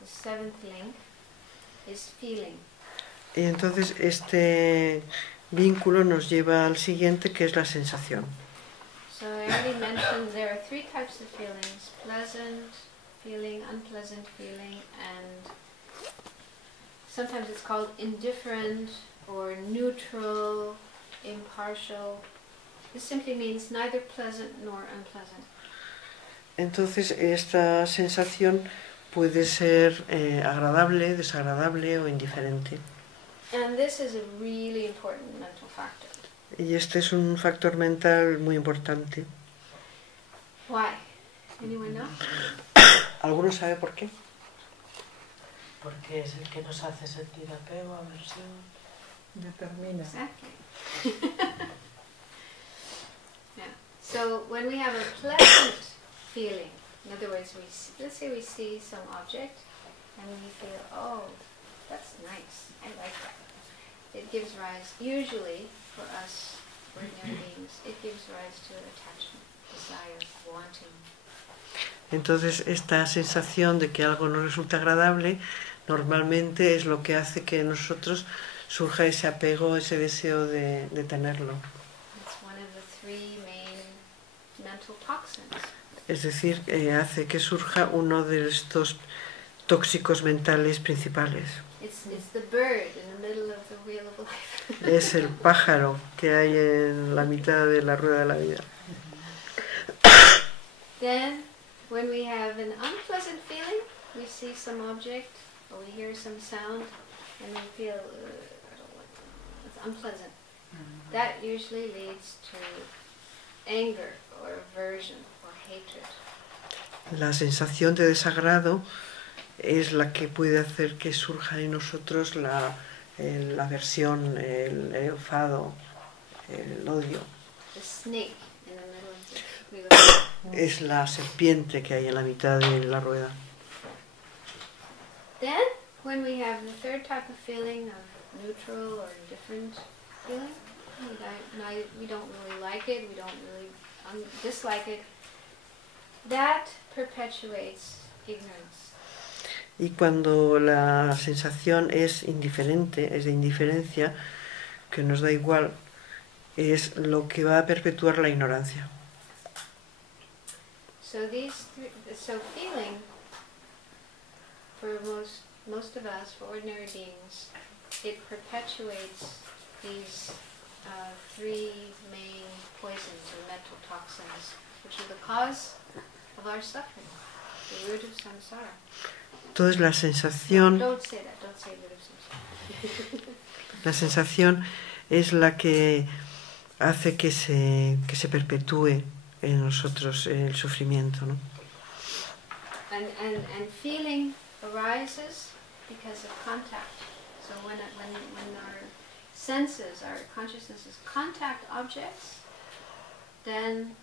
The 7th link is feeling. Y entonces este vínculo nos lleva al siguiente, que es la sensación. So I already mentioned there are 3 types of feelings: pleasant feeling, unpleasant feeling, and sometimes it's called indifferent or neutral, impartial. This simply means neither pleasant nor unpleasant. Entonces esta sensación puede ser agradable, desagradable o indiferente. And this is a really important mental factor. Y este es un factor mental muy importante. Why? Anyone know? ¿Alguno sabe por qué? Porque es el que nos hace sentir apego, aversión. Determina. Exactly. Yeah. So when we have a pleasant feeling, in other words, let's say we see some object and we feel, oh, that's nice, I like that. It gives rise, usually for us ordinary beings, it gives rise to attachment, desire, wanting. Entonces esta sensación de que algo nos resulta agradable normalmente es lo que hace que en nosotros surja ese apego, ese deseo de tenerlo. It's one of the 3 main mental toxins. Es decir, hace que surja uno de estos tóxicos mentales principales. It's the bird in the middle of the wheel of life. Es el pájaro que hay en la mitad de la rueda de la vida. Then, when we have an unpleasant feeling, we see some object or we hear some sound and we feel, I don't like it. It's unpleasant. That usually leads to anger or aversion or hatred. La sensación de desagrado es la que puede hacer que surja en nosotros la aversión, el enfado, el odio. The snake in the middle of the wheel of life. Es la serpiente que hay en la mitad de la rueda. Then, when we have the 3rd type of feeling of neutral or indifferent feeling, we don't really like it, we don't really dislike it, that perpetuates ignorance. Y cuando la sensación es indiferente, es de indiferencia, que nos da igual, es lo que va a perpetuar la ignorancia. So feeling, for most of us, for ordinary beings, it perpetuates these 3 main poisons or mental toxins, which are the cause of our suffering, the root of samsara. Entonces la sensación, Don't say that, don't say root of samsara. la sensación es la que hace que se perpetúe en nosotros el sufrimiento, ¿no? And feeling arises because of contact. So when our senses, our consciousnesses contact objects, then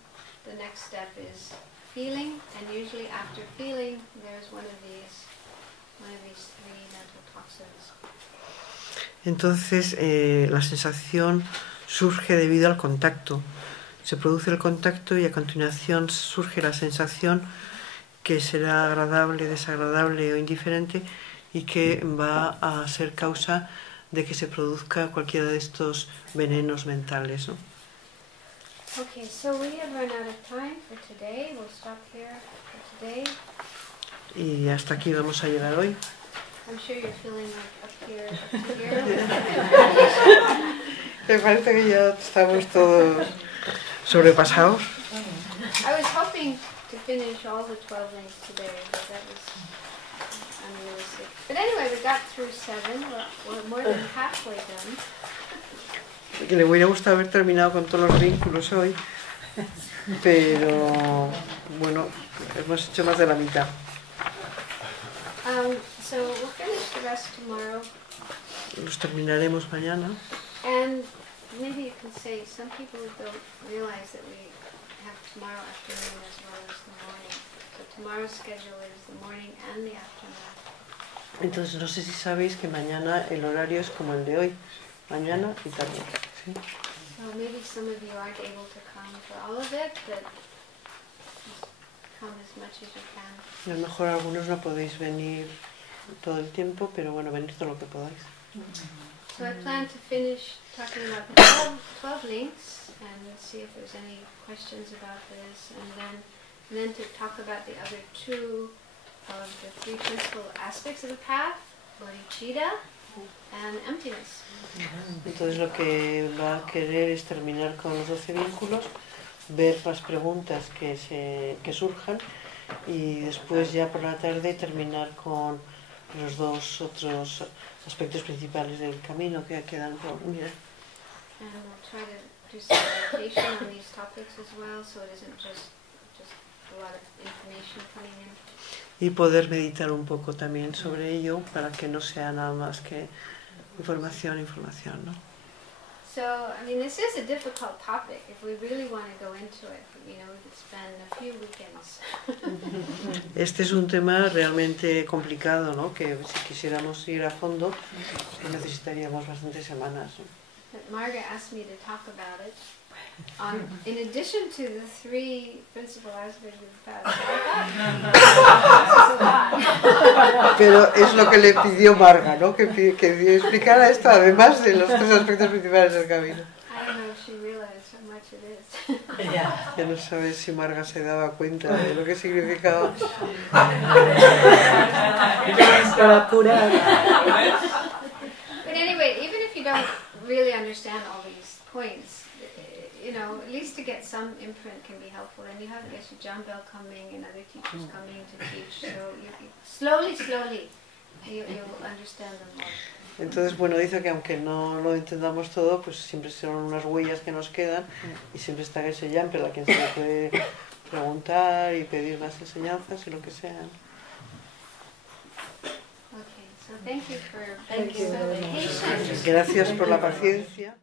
the next step is feeling, and usually after feeling there's one of these 3 mental toxins. Entonces la sensación surge debido al contacto. Se produce el contacto y a continuación surge la sensación que será agradable, desagradable o indiferente y que va a ser causa de que se produzca cualquiera de estos venenos mentales, ¿no? Okay, so we have run out of time for today. We'll stop here for today. Y hasta aquí vamos a llegar hoy. I'm sure you're feeling like up here. Me parece que ya estamos todos sobrepasados. I was hoping to finish all the 12 links today, but that was unrealistic. But anyway, we got through 7. We're more than halfway done. Que le hubiera gustado haber terminado con todos los vínculos hoy, pero bueno, hemos hecho más de la mitad. So we'll finish the rest tomorrow. Los terminaremos mañana. And maybe you can say, some people don't realize that we have tomorrow afternoon as well as the morning. So tomorrow's schedule is the morning and the afternoon. Entonces no sé si sabéis que mañana el horario es como el de hoy, mañana y tarde. ¿Sí? So maybe some of you aren't able to come for all of it, but just come as much as you can. A lo mejor algunos no podéis venir todo el tiempo, pero bueno, venid todo lo que podáis. So I plan to finish talking about the 12 links and see if there's any questions about this, and then to talk about the other two of the three principal aspects of the path, bodhicitta and emptiness. Entonces lo que va a querer es terminar con los 12 vínculos, ver las preguntas que surjan y después ya por la tarde terminar con los dos otros aspectos principales del camino que quedan por mirar. And we'll try to do some meditation on these topics as well, so it isn't just a lot of information coming in. Y poder meditar un poco también sobre ello para que no sea nada más que información, ¿no? So, I mean, this is a difficult topic. If we really want to go into it, we could spend a few weekends. Este es un tema realmente complicado, ¿no? Que si quisiéramos ir a fondo necesitaríamos bastantes semanas, ¿no? But Margaret asked me to talk about it. In addition to the three principal aspects of the path. Pero es lo que le pidió Marga, ¿no? Que explicara esto además de los tres aspectos principales del camino. I don't know if she realized how much it is. Ya no sabes si Marga se daba cuenta de lo que significaba. Para curar. But anyway, even if you don't really understand all these points, at least to get some imprint can be helpful. And you have, I guess, John Bell coming and other teachers coming to teach. So slowly, you'll understand them more. Entonces, bueno, dice que aunque no lo entendamos todo, pues siempre son unas huellas que nos quedan y siempre está ese Jumper a quien se le puede preguntar y pedir más enseñanzas y lo que sea. Okay, so thank you for Thank you being so very much. patient. Gracias por la paciencia.